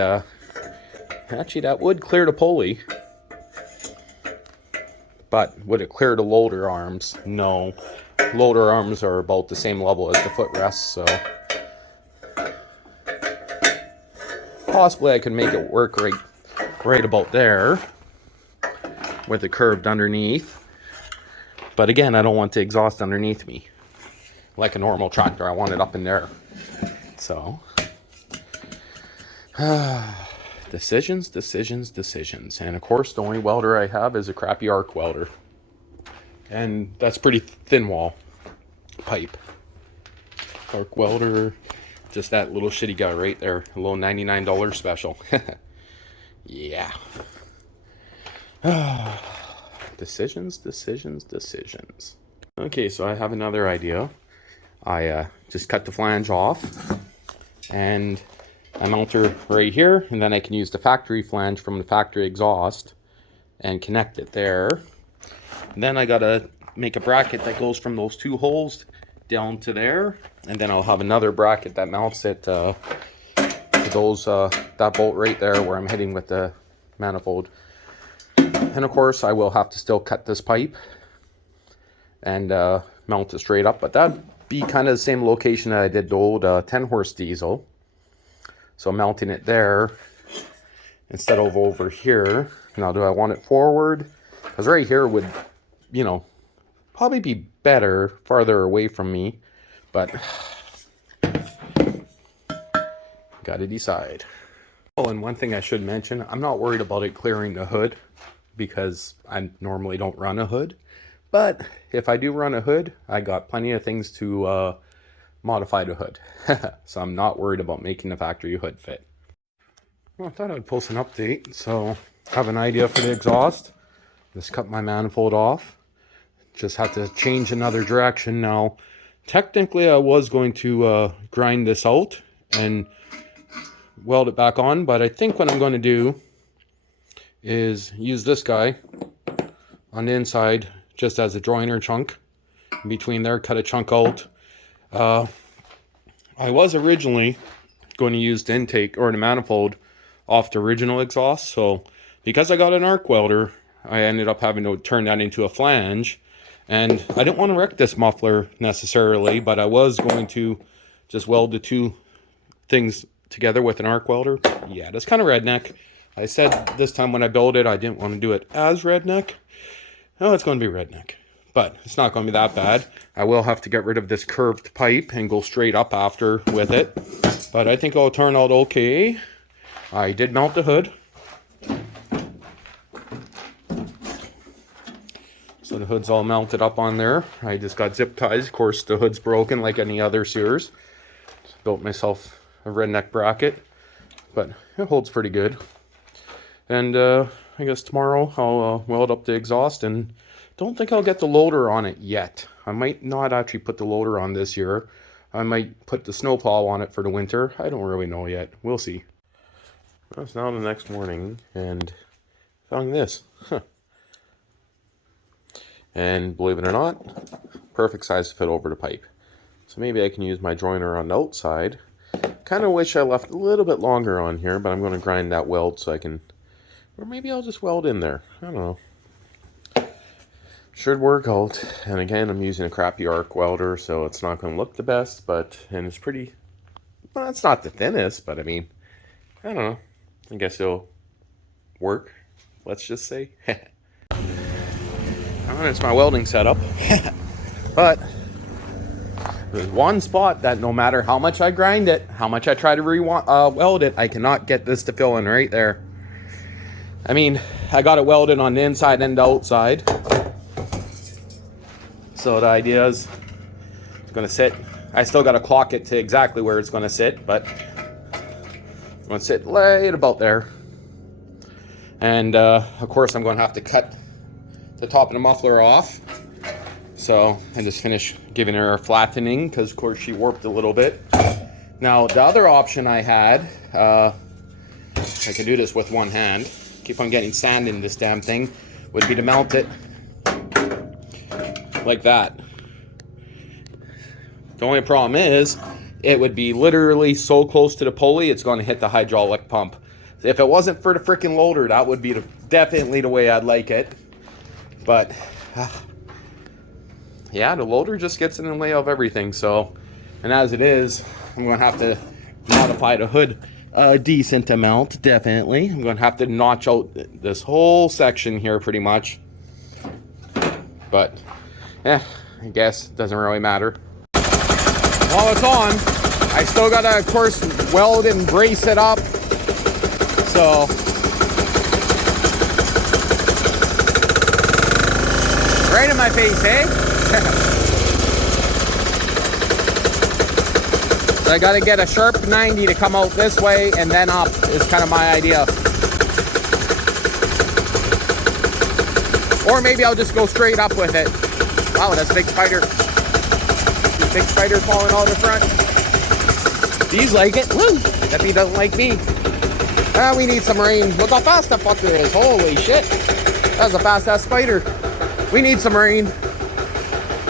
actually that would clear the pulley. But would it clear the loader arms? No. Loader arms are about the same level as the footrests, so possibly I can make it work right about there with it curved underneath. But again, I don't want the exhaust underneath me like a normal tractor. I want it up in there. So decisions. And of course, the only welder I have is a crappy arc welder. And that's pretty thin wall pipe. Arc welder, just that little shitty guy right there. A little $99 special. Yeah. Decisions. Okay, so I have another idea. I just cut the flange off and I mount her right here, and then I can use the factory flange from the factory exhaust and connect it there. And then I gotta make a bracket that goes from those two holes down to there, and then I'll have another bracket that mounts it to those that bolt right there where I'm hitting with the manifold. And of course I will have to still cut this pipe and mount it straight up, but that'd be kind of the same location that I did the old 10-horse diesel. So mounting it there instead of over here. Now, do I want it forward? Because right here would, you know, probably be better farther away from me, but gotta decide. Oh, and one thing I should mention, I'm not worried about it clearing the hood because I normally don't run a hood. But if I do run a hood, I got plenty of things to modify the hood. So I'm not worried about making the factory hood fit. Well, I thought I'd post an update. So I have an idea for the exhaust. Just cut my manifold off. Just have to change another direction now. Technically, I was going to grind this out and weld it back on, but I think what I'm going to do is use this guy on the inside just as a joiner chunk. In between there, cut a chunk out. I was originally going to use the intake or the manifold off the original exhaust, so because I got an arc welder, I ended up having to turn that into a flange. And I didn't want to wreck this muffler necessarily, but I was going to just weld the two things together with an arc welder. Yeah, that's kind of redneck. I said this time when I built it, I didn't want to do it as redneck. No, it's going to be redneck, but it's not going to be that bad. I will have to get rid of this curved pipe and go straight up after with it, but I think it'll turn out okay. I did mount the hood. So the hood's all mounted up on there. I just got zip ties. Of course, the hood's broken like any other Sears. Built myself a redneck bracket, but it holds pretty good. And I guess tomorrow I'll weld up the exhaust, and don't think I'll get the loader on it yet. I might not actually put the loader on this year. I might put the snowplow on it for the winter. I don't really know yet. We'll see. Well, it's now the next morning, and found this. And believe it or not, perfect size to fit over the pipe. So maybe I can use my joiner on the outside. Kind of wish I left a little bit longer on here, but I'm going to grind that weld so I can, or maybe I'll just weld in there. I don't know. Should work out. And again, I'm using a crappy arc welder, so it's not going to look the best, but, and it's pretty, well, it's not the thinnest, but I mean, I don't know. I guess it'll work, let's just say. It's my welding setup. But there's one spot that no matter how much I grind it, how much I try to weld it, I cannot get this to fill in right there. I mean, I got it welded on the inside and the outside. So the idea is it's going to sit. I still got to clock it to exactly where it's going to sit, but it's going to sit right about there. And of course I'm going to have to cut the top of the muffler off. So I just finished giving her a flattening because of course she warped a little bit. Now the other option I had, I can do this with one hand, keep on getting sand in this damn thing, would be to mount it like that. The only problem is it would be literally so close to the pulley, it's going to hit the hydraulic pump. If it wasn't for the freaking loader, that would be definitely the way I'd like it. But, yeah, the loader just gets in the way of everything. So, and as it is, I'm going to have to modify the hood a decent amount, definitely. I'm going to have to notch out this whole section here pretty much. But, I guess it doesn't really matter. While it's on, I still got to, of course, weld and brace it up. So, right in my face, eh? So I got to get a sharp 90 to come out this way and then up is kind of my idea. Or maybe I'll just go straight up with it. Wow, that's a big spider. Big spider falling out the front. These like it. Woo! That bee doesn't like me. We need some rain. Look how fast that fucker is. Holy shit. That's a fast ass spider. We need some rain.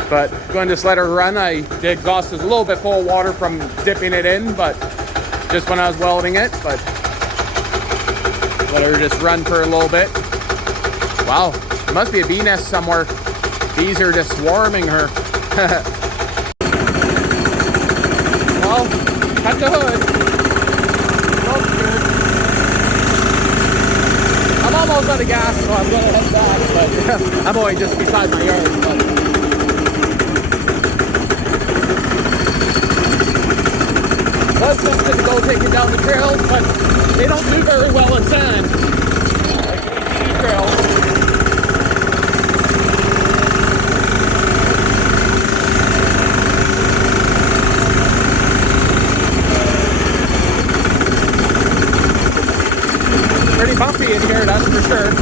But I'm going to just let her run. The exhaust is a little bit full of water from dipping it in, but just when I was welding it. But let her just run for a little bit. Wow, there must be a bee nest somewhere. Bees are just swarming her. Well, cut the hood. I'm almost out of gas, so I'm going to head back. But I'm only just beside my yard. But. Was tempted to go take it down the trail, but they don't do very well in sand. Like the ATV trail. Pretty bumpy in here, that's for sure.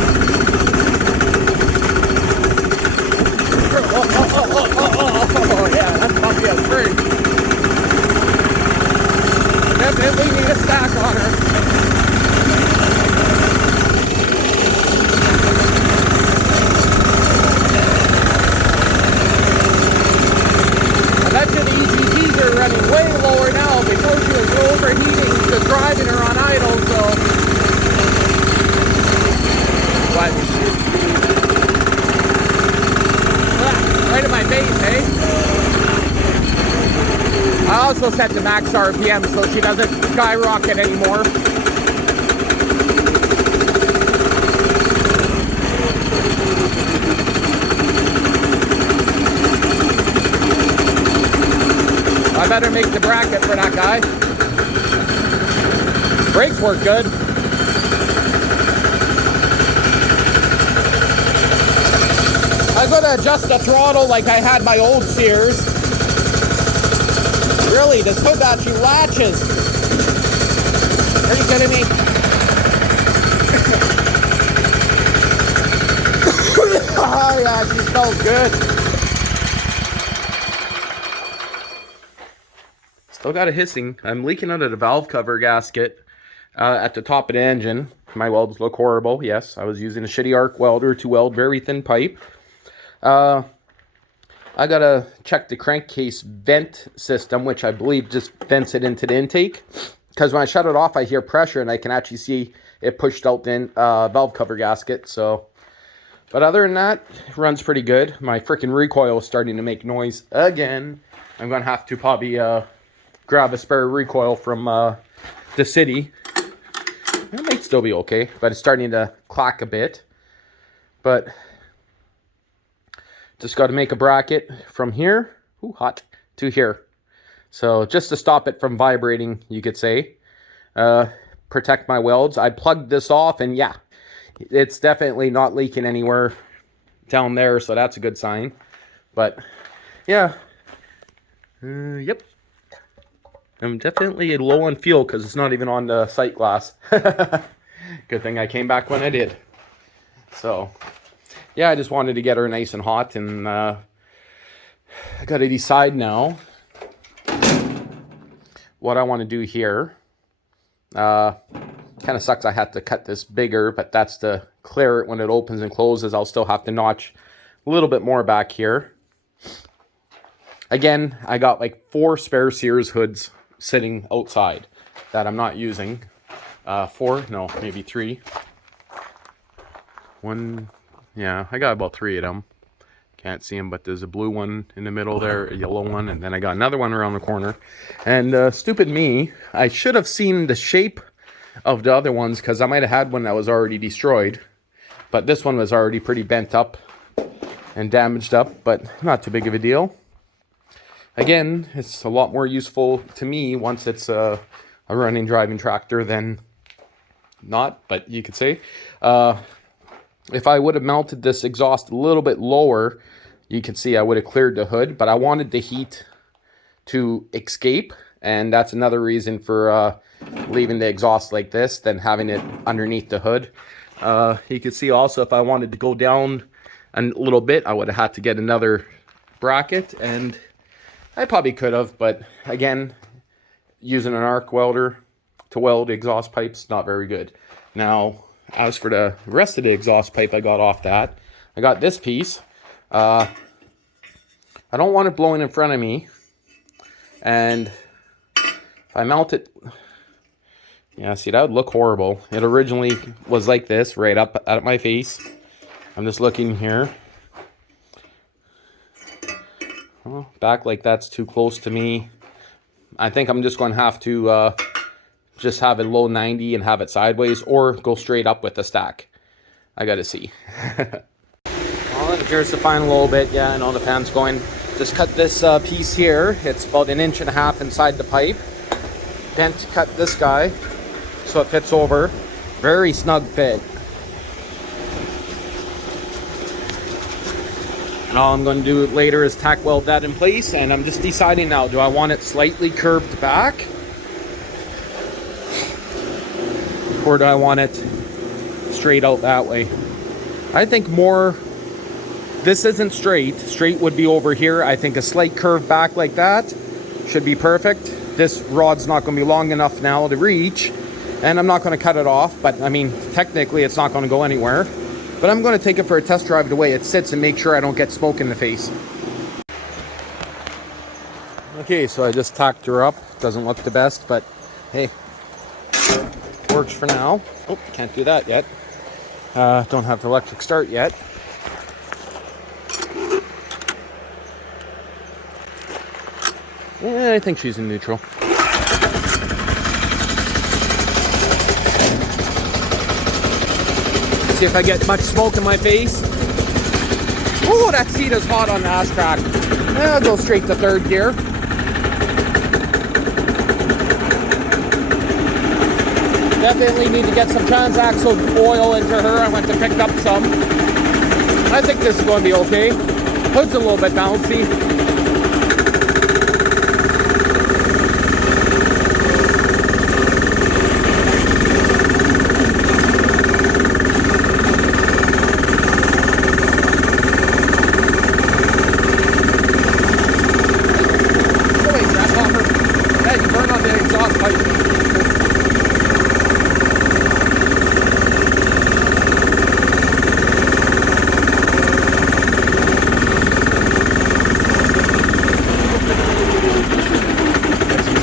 Oh, yeah, that's bumpy as spring. Definitely need a stack on her. I bet you the EGTs are running way lower now. Before she was overheating, just driving her on idle, so. But. Right in my face, eh? I also set the max RPM so she doesn't skyrocket anymore. I better make the bracket for that guy. Brakes work good. I'm gonna adjust the throttle like I had my old Sears. Really, this hood actually latches. Are you kidding me? Oh yeah, she smells good. Still got a hissing. I'm leaking out of the valve cover gasket at the top of the engine. My welds look horrible. Yes, I was using a shitty arc welder to weld very thin pipe. I gotta check the crankcase vent system, which I believe just vents it into the intake. Because when I shut it off, I hear pressure, and I can actually see it pushed out the valve cover gasket. So, but other than that, it runs pretty good. My freaking recoil is starting to make noise again. I'm gonna have to probably grab a spare recoil from the city. It might still be okay, but it's starting to clack a bit. But just got to make a bracket from here, ooh, hot, to here. So just to stop it from vibrating, you could say. Protect my welds. I plugged this off, and yeah, it's definitely not leaking anywhere down there, so that's a good sign. But yeah, yep. I'm definitely low on fuel because it's not even on the sight glass. Good thing I came back when I did. So yeah, I just wanted to get her nice and hot, and I got to decide now what I want to do here. Kind of sucks I had to cut this bigger, but that's to clear it when it opens and closes. I'll still have to notch a little bit more back here. Again, I got like 4 spare Sears hoods sitting outside that I'm not using. 4, no, maybe 3. One, yeah, I got about 3 of them. Can't see them, but there's a blue one in the middle there, a yellow one, and then I got another one around the corner. And stupid me, I should have seen the shape of the other ones, because I might have had one that was already destroyed. But this one was already pretty bent up and damaged up, but not too big of a deal. Again, it's a lot more useful to me once it's a running, driving tractor than not, but you could say. If I would have mounted this exhaust a little bit lower, you can see I would have cleared the hood, but I wanted the heat to escape, and that's another reason for leaving the exhaust like this than having it underneath the hood. You can see also if I wanted to go down a little bit, I would have had to get another bracket, and I probably could have, but again, using an arc welder to weld exhaust pipes, not very good. Now, as for the rest of the exhaust pipe I got off that, I got this piece. I don't want it blowing in front of me. And if I mount it, yeah, see, that would look horrible. It originally was like this, right up at my face. I'm just looking here. Well, back like that's too close to me. I think I'm just going to have to just have it low 90 and have it sideways, or go straight up with the stack. I gotta see. Well, here's the final little bit. Yeah, I know the fan's going. Just cut this piece here. It's about 1.5 inches inside the pipe. Then cut this guy so it fits over. Very snug fit. And all I'm going to do later is tack weld that in place, and I'm just deciding now, do I want it slightly curved back, or do I want it straight out that way? I think more, this isn't straight. Straight would be over here. I think a slight curve back like that should be perfect. This rod's not going to be long enough now to reach, and I'm not going to cut it off, but I mean, technically it's not going to go anywhere. But I'm going to take it for a test drive the way it sits and make sure I don't get smoke in the face. Okay, so I just tacked her up. Doesn't look the best, but hey, works for now. Oh, can't do that yet. Don't have the electric start yet. Yeah, I think she's in neutral. See if I get much smoke in my face. Oh, that seat is hot on the ass crack. I'll go straight to 3rd gear. Definitely need to get some transaxle oil into her. I went to pick up some. I think this is going to be okay. Hood's a little bit bouncy.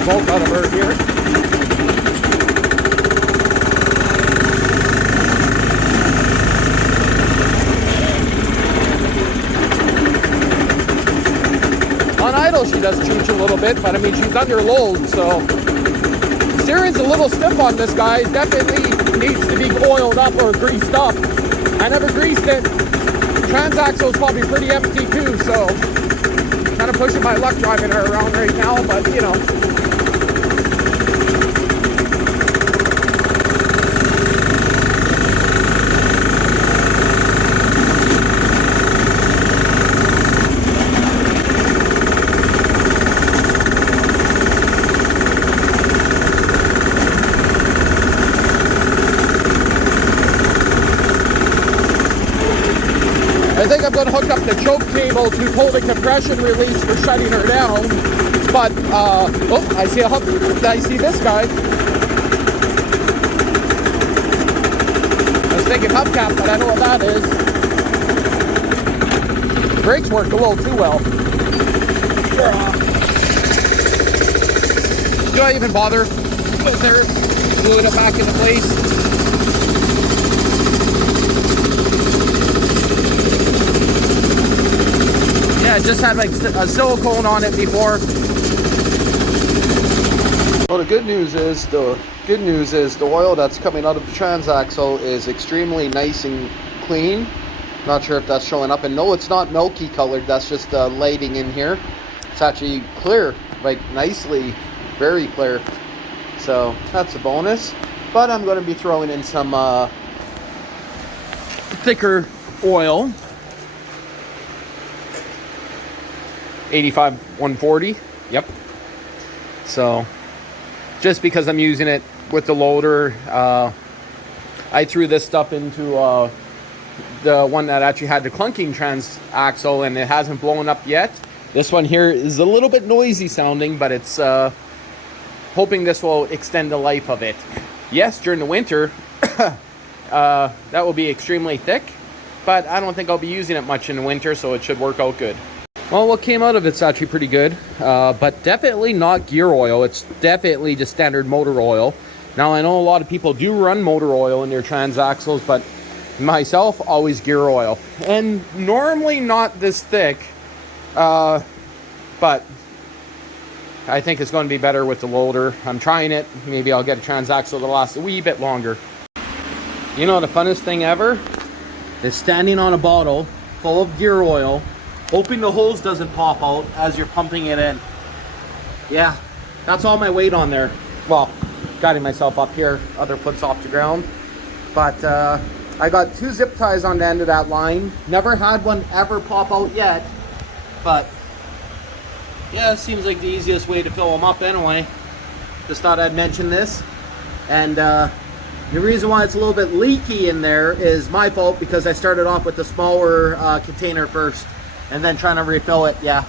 Smoke out of her here. On idle she does chooch a little bit, but I mean she's under load, so steering's a little stiff on this guy. Definitely needs to be oiled up or greased up. I never greased it. Transaxle's probably pretty empty too, so kind of pushing my luck driving her around right now, but you know. I think I'm going to hook up the choke cable to pull the compression release for shutting her down. But, oh, I see a hook. I see this guy. I was thinking hubcap, but I know what that is. Brakes worked a little too well. Do I even bother with her gluing it back into place? Yeah, it just had like a silicone on it before. Well, the good news is the oil that's coming out of the transaxle is extremely nice and clean. Not sure if that's showing up, and no, it's not milky colored. That's just lighting in here. It's actually clear, like nicely, very clear. So that's a bonus. But I'm going to be throwing in some Thicker oil. 85 140. Yep. So just because I'm using it with the loader, I threw this stuff into the one that actually had the clunking transaxle, and it hasn't blown up yet. This one here is a little bit noisy sounding, but it's hoping this will extend the life of it. Yes, during the winter, that will be extremely thick, but I don't think I'll be using it much in the winter, so it should work out good. Well, what came out of it's actually pretty good, but definitely not gear oil. It's definitely just standard motor oil. Now, I know a lot of people do run motor oil in their transaxles, but myself, always gear oil. And normally not this thick, but I think it's going to be better with the loader. I'm trying it. Maybe I'll get a transaxle to last a wee bit longer. You know, the funnest thing ever is standing on a bottle full of gear oil, hoping the hose doesn't pop out as you're pumping it in. Yeah, that's all my weight on there. Well, guiding myself up here, other foot's off the ground. But I got 2 zip ties on the end of that line. Never had one ever pop out yet, but yeah, it seems like the easiest way to fill them up anyway. Just thought I'd mention this. And the reason why it's a little bit leaky in there is my fault, because I started off with the smaller container first and then trying to refill it. Yeah,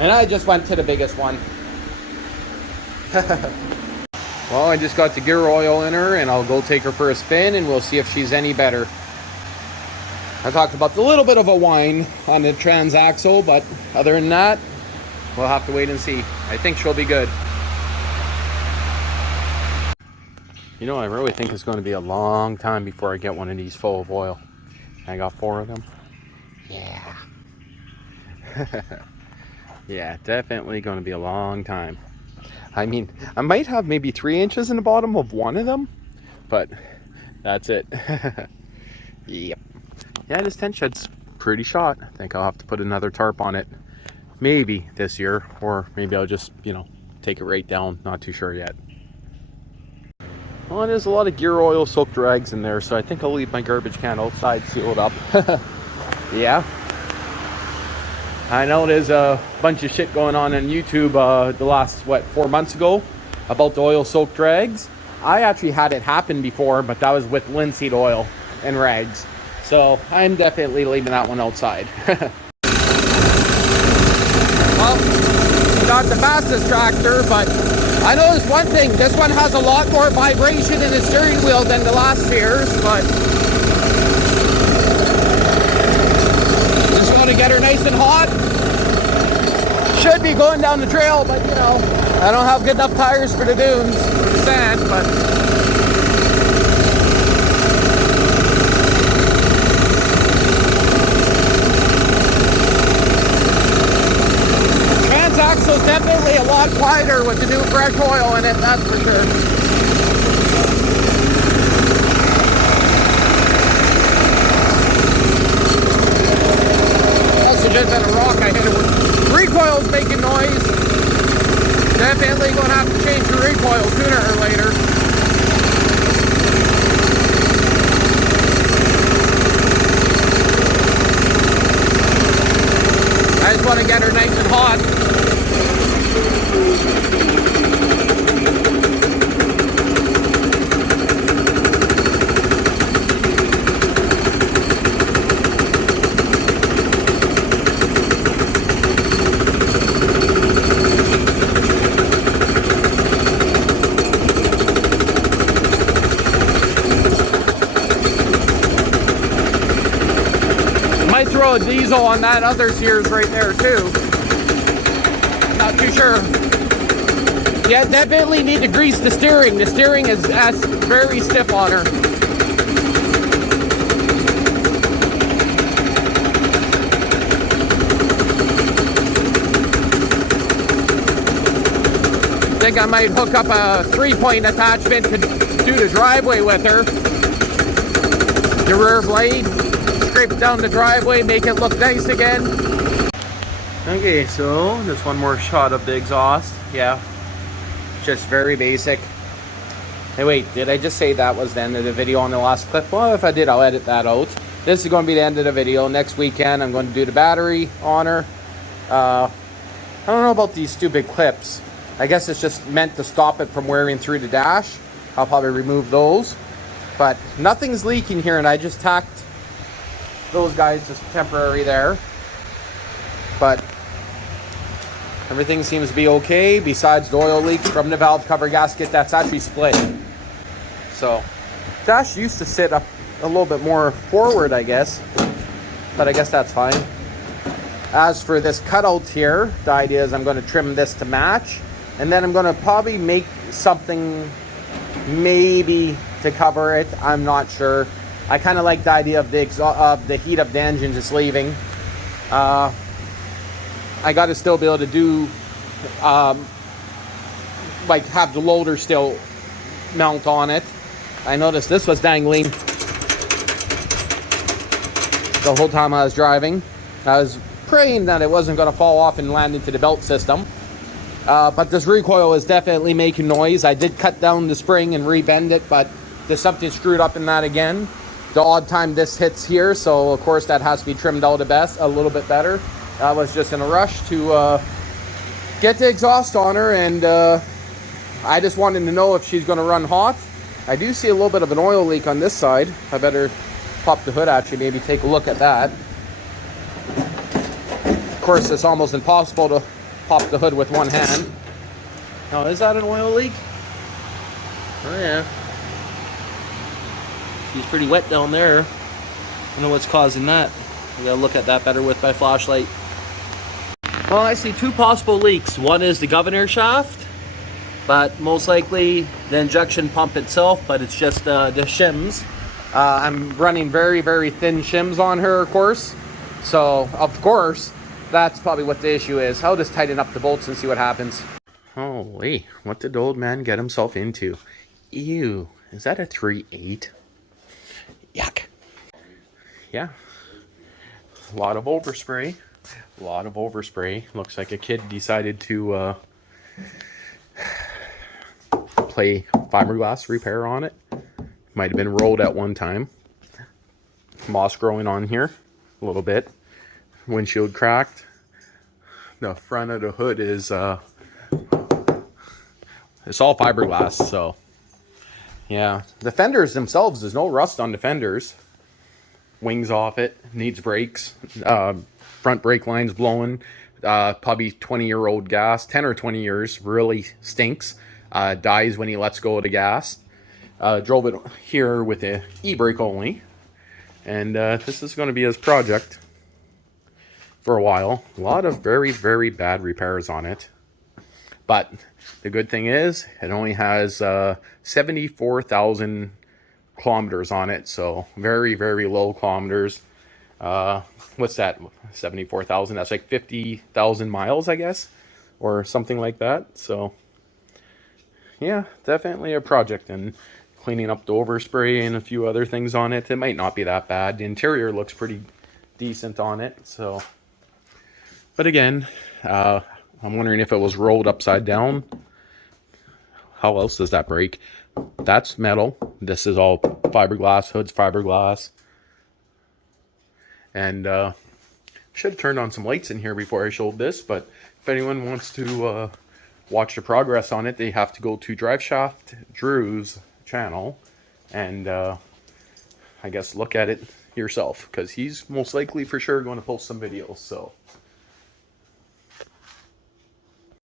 and I just went to the biggest one. Well, I just got the gear oil in her, and I'll go take her for a spin, and we'll see if she's any better. I talked about the little bit of a whine on the transaxle, but other than that, we'll have to wait and see. I think she'll be good. You know, I really think it's going to be a long time before I get one of these full of oil. I got 4 of them. Yeah. Yeah, definitely going to be a long time. I mean, I might have maybe 3 inches in the bottom of one of them, but that's it. Yep. Yeah, this tent shed's pretty shot. I think I'll have to put another tarp on it. Maybe this year, or maybe I'll just, you know, take it right down. Not too sure yet. Well, there's a lot of gear oil soaked rags in there, so I think I'll leave my garbage can outside sealed up. Yeah. I know there's a bunch of shit going on YouTube the last, 4 months ago about the oil soaked rags. I actually had it happen before, but that was with linseed oil and rags. So I'm definitely leaving that one outside. Well, not the fastest tractor, but I noticed one thing. This one has a lot more vibration in the steering wheel than the last Sears, but just want to get her nice and hot. Should be going down the trail, but you know, I don't have good enough tires for the dunes, for the sand, but transaxle's definitely a lot quieter with the new fresh oil in it, that's for sure. Also just at a rock I hit it with. Recoil's making noise. Definitely gonna have to change the recoil sooner or later. I just want to get her nice and hot. Throw a diesel on that other Sears right there too. not too sure. Yeah, definitely need to grease the steering. The steering is very stiff on her. I think I might hook up a 3-point attachment to do the driveway with her. The rear blade, scrape it down the driveway, make it look nice again. Okay, so just one more shot of the exhaust. Yeah, just very basic. Hey, wait, did I just say that was the end of the video on the last clip? Well, if I did, I'll edit that out. This is going to be the end of the video. Next weekend, I'm going to do the battery on her. I don't know about these stupid clips. I guess it's just meant to stop it from wearing through the dash. I'll probably remove those. But nothing's leaking here, and I just tacked those guys just temporary there. But everything seems to be okay, besides the oil leak from the valve cover gasket that's actually split. So, dash used to sit up a little bit more forward, I guess. But I guess that's fine. As for this cutout here, the idea is I'm going to trim this to match. And then I'm going to probably make something maybe to cover it. I'm not sure. I kind of like the idea of the heat of the engine just leaving. I got to still be able to do, like have the loader still mount on it. I noticed this was dangling the whole time I was driving. I was praying that it wasn't going to fall off and land into the belt system. But this recoil is definitely making noise. I did cut down the spring and rebend it, but there's something screwed up in that again. The odd time this hits here, so of course that has to be trimmed out a little bit better. I was just in a rush to get the exhaust on her, and I just wanted to know if she's going to run hot. I do see a little bit of an oil leak on this side. I better pop the hood at you, maybe take a look at that. Of course, it's almost impossible to pop the hood with one hand. Now, is that an oil leak? Oh yeah. She's pretty wet down there. I don't know what's causing that. We gotta look at that better with my flashlight. Well, I see two possible leaks. One is the governor shaft, but most likely the injection pump itself, but it's just the shims. I'm running very, very thin shims on her, of course. So, of course, that's probably what the issue is. I'll just tighten up the bolts and see what happens. Holy, what did the old man get himself into? Ew, is that a 3.8? Yuck. Yeah. A lot of overspray. A lot of overspray. Looks like a kid decided to play fiberglass repair on it. Might have been rolled at one time. Moss growing on here a little bit. Windshield cracked. The front of the hood is it's all fiberglass, so yeah. The fenders themselves, there's no rust on the fenders. Wings off it, needs brakes. Front brake line's blowing. Probably 20-year-old gas, 10 or 20 years, really stinks. Dies when he lets go of the gas. Drove it here with the e-brake only. And this is going to be his project for a while. A lot of very, very bad repairs on it. But the good thing is, it only has 74,000 kilometers on it. So very, very low kilometers. What's that? 74,000? That's like 50,000 miles, I guess. Or something like that. So yeah, definitely a project. And cleaning up the overspray and a few other things on it. It might not be that bad. The interior looks pretty decent on it. So, but again, I'm wondering if it was rolled upside down. How else does that break? That's metal. This is all fiberglass. Hood's fiberglass. And should have turned on some lights in here before I showed this. But if anyone wants to watch the progress on it, they have to go to Driveshaft Drew's channel and I guess look at it yourself, because he's most likely for sure going to post some videos. So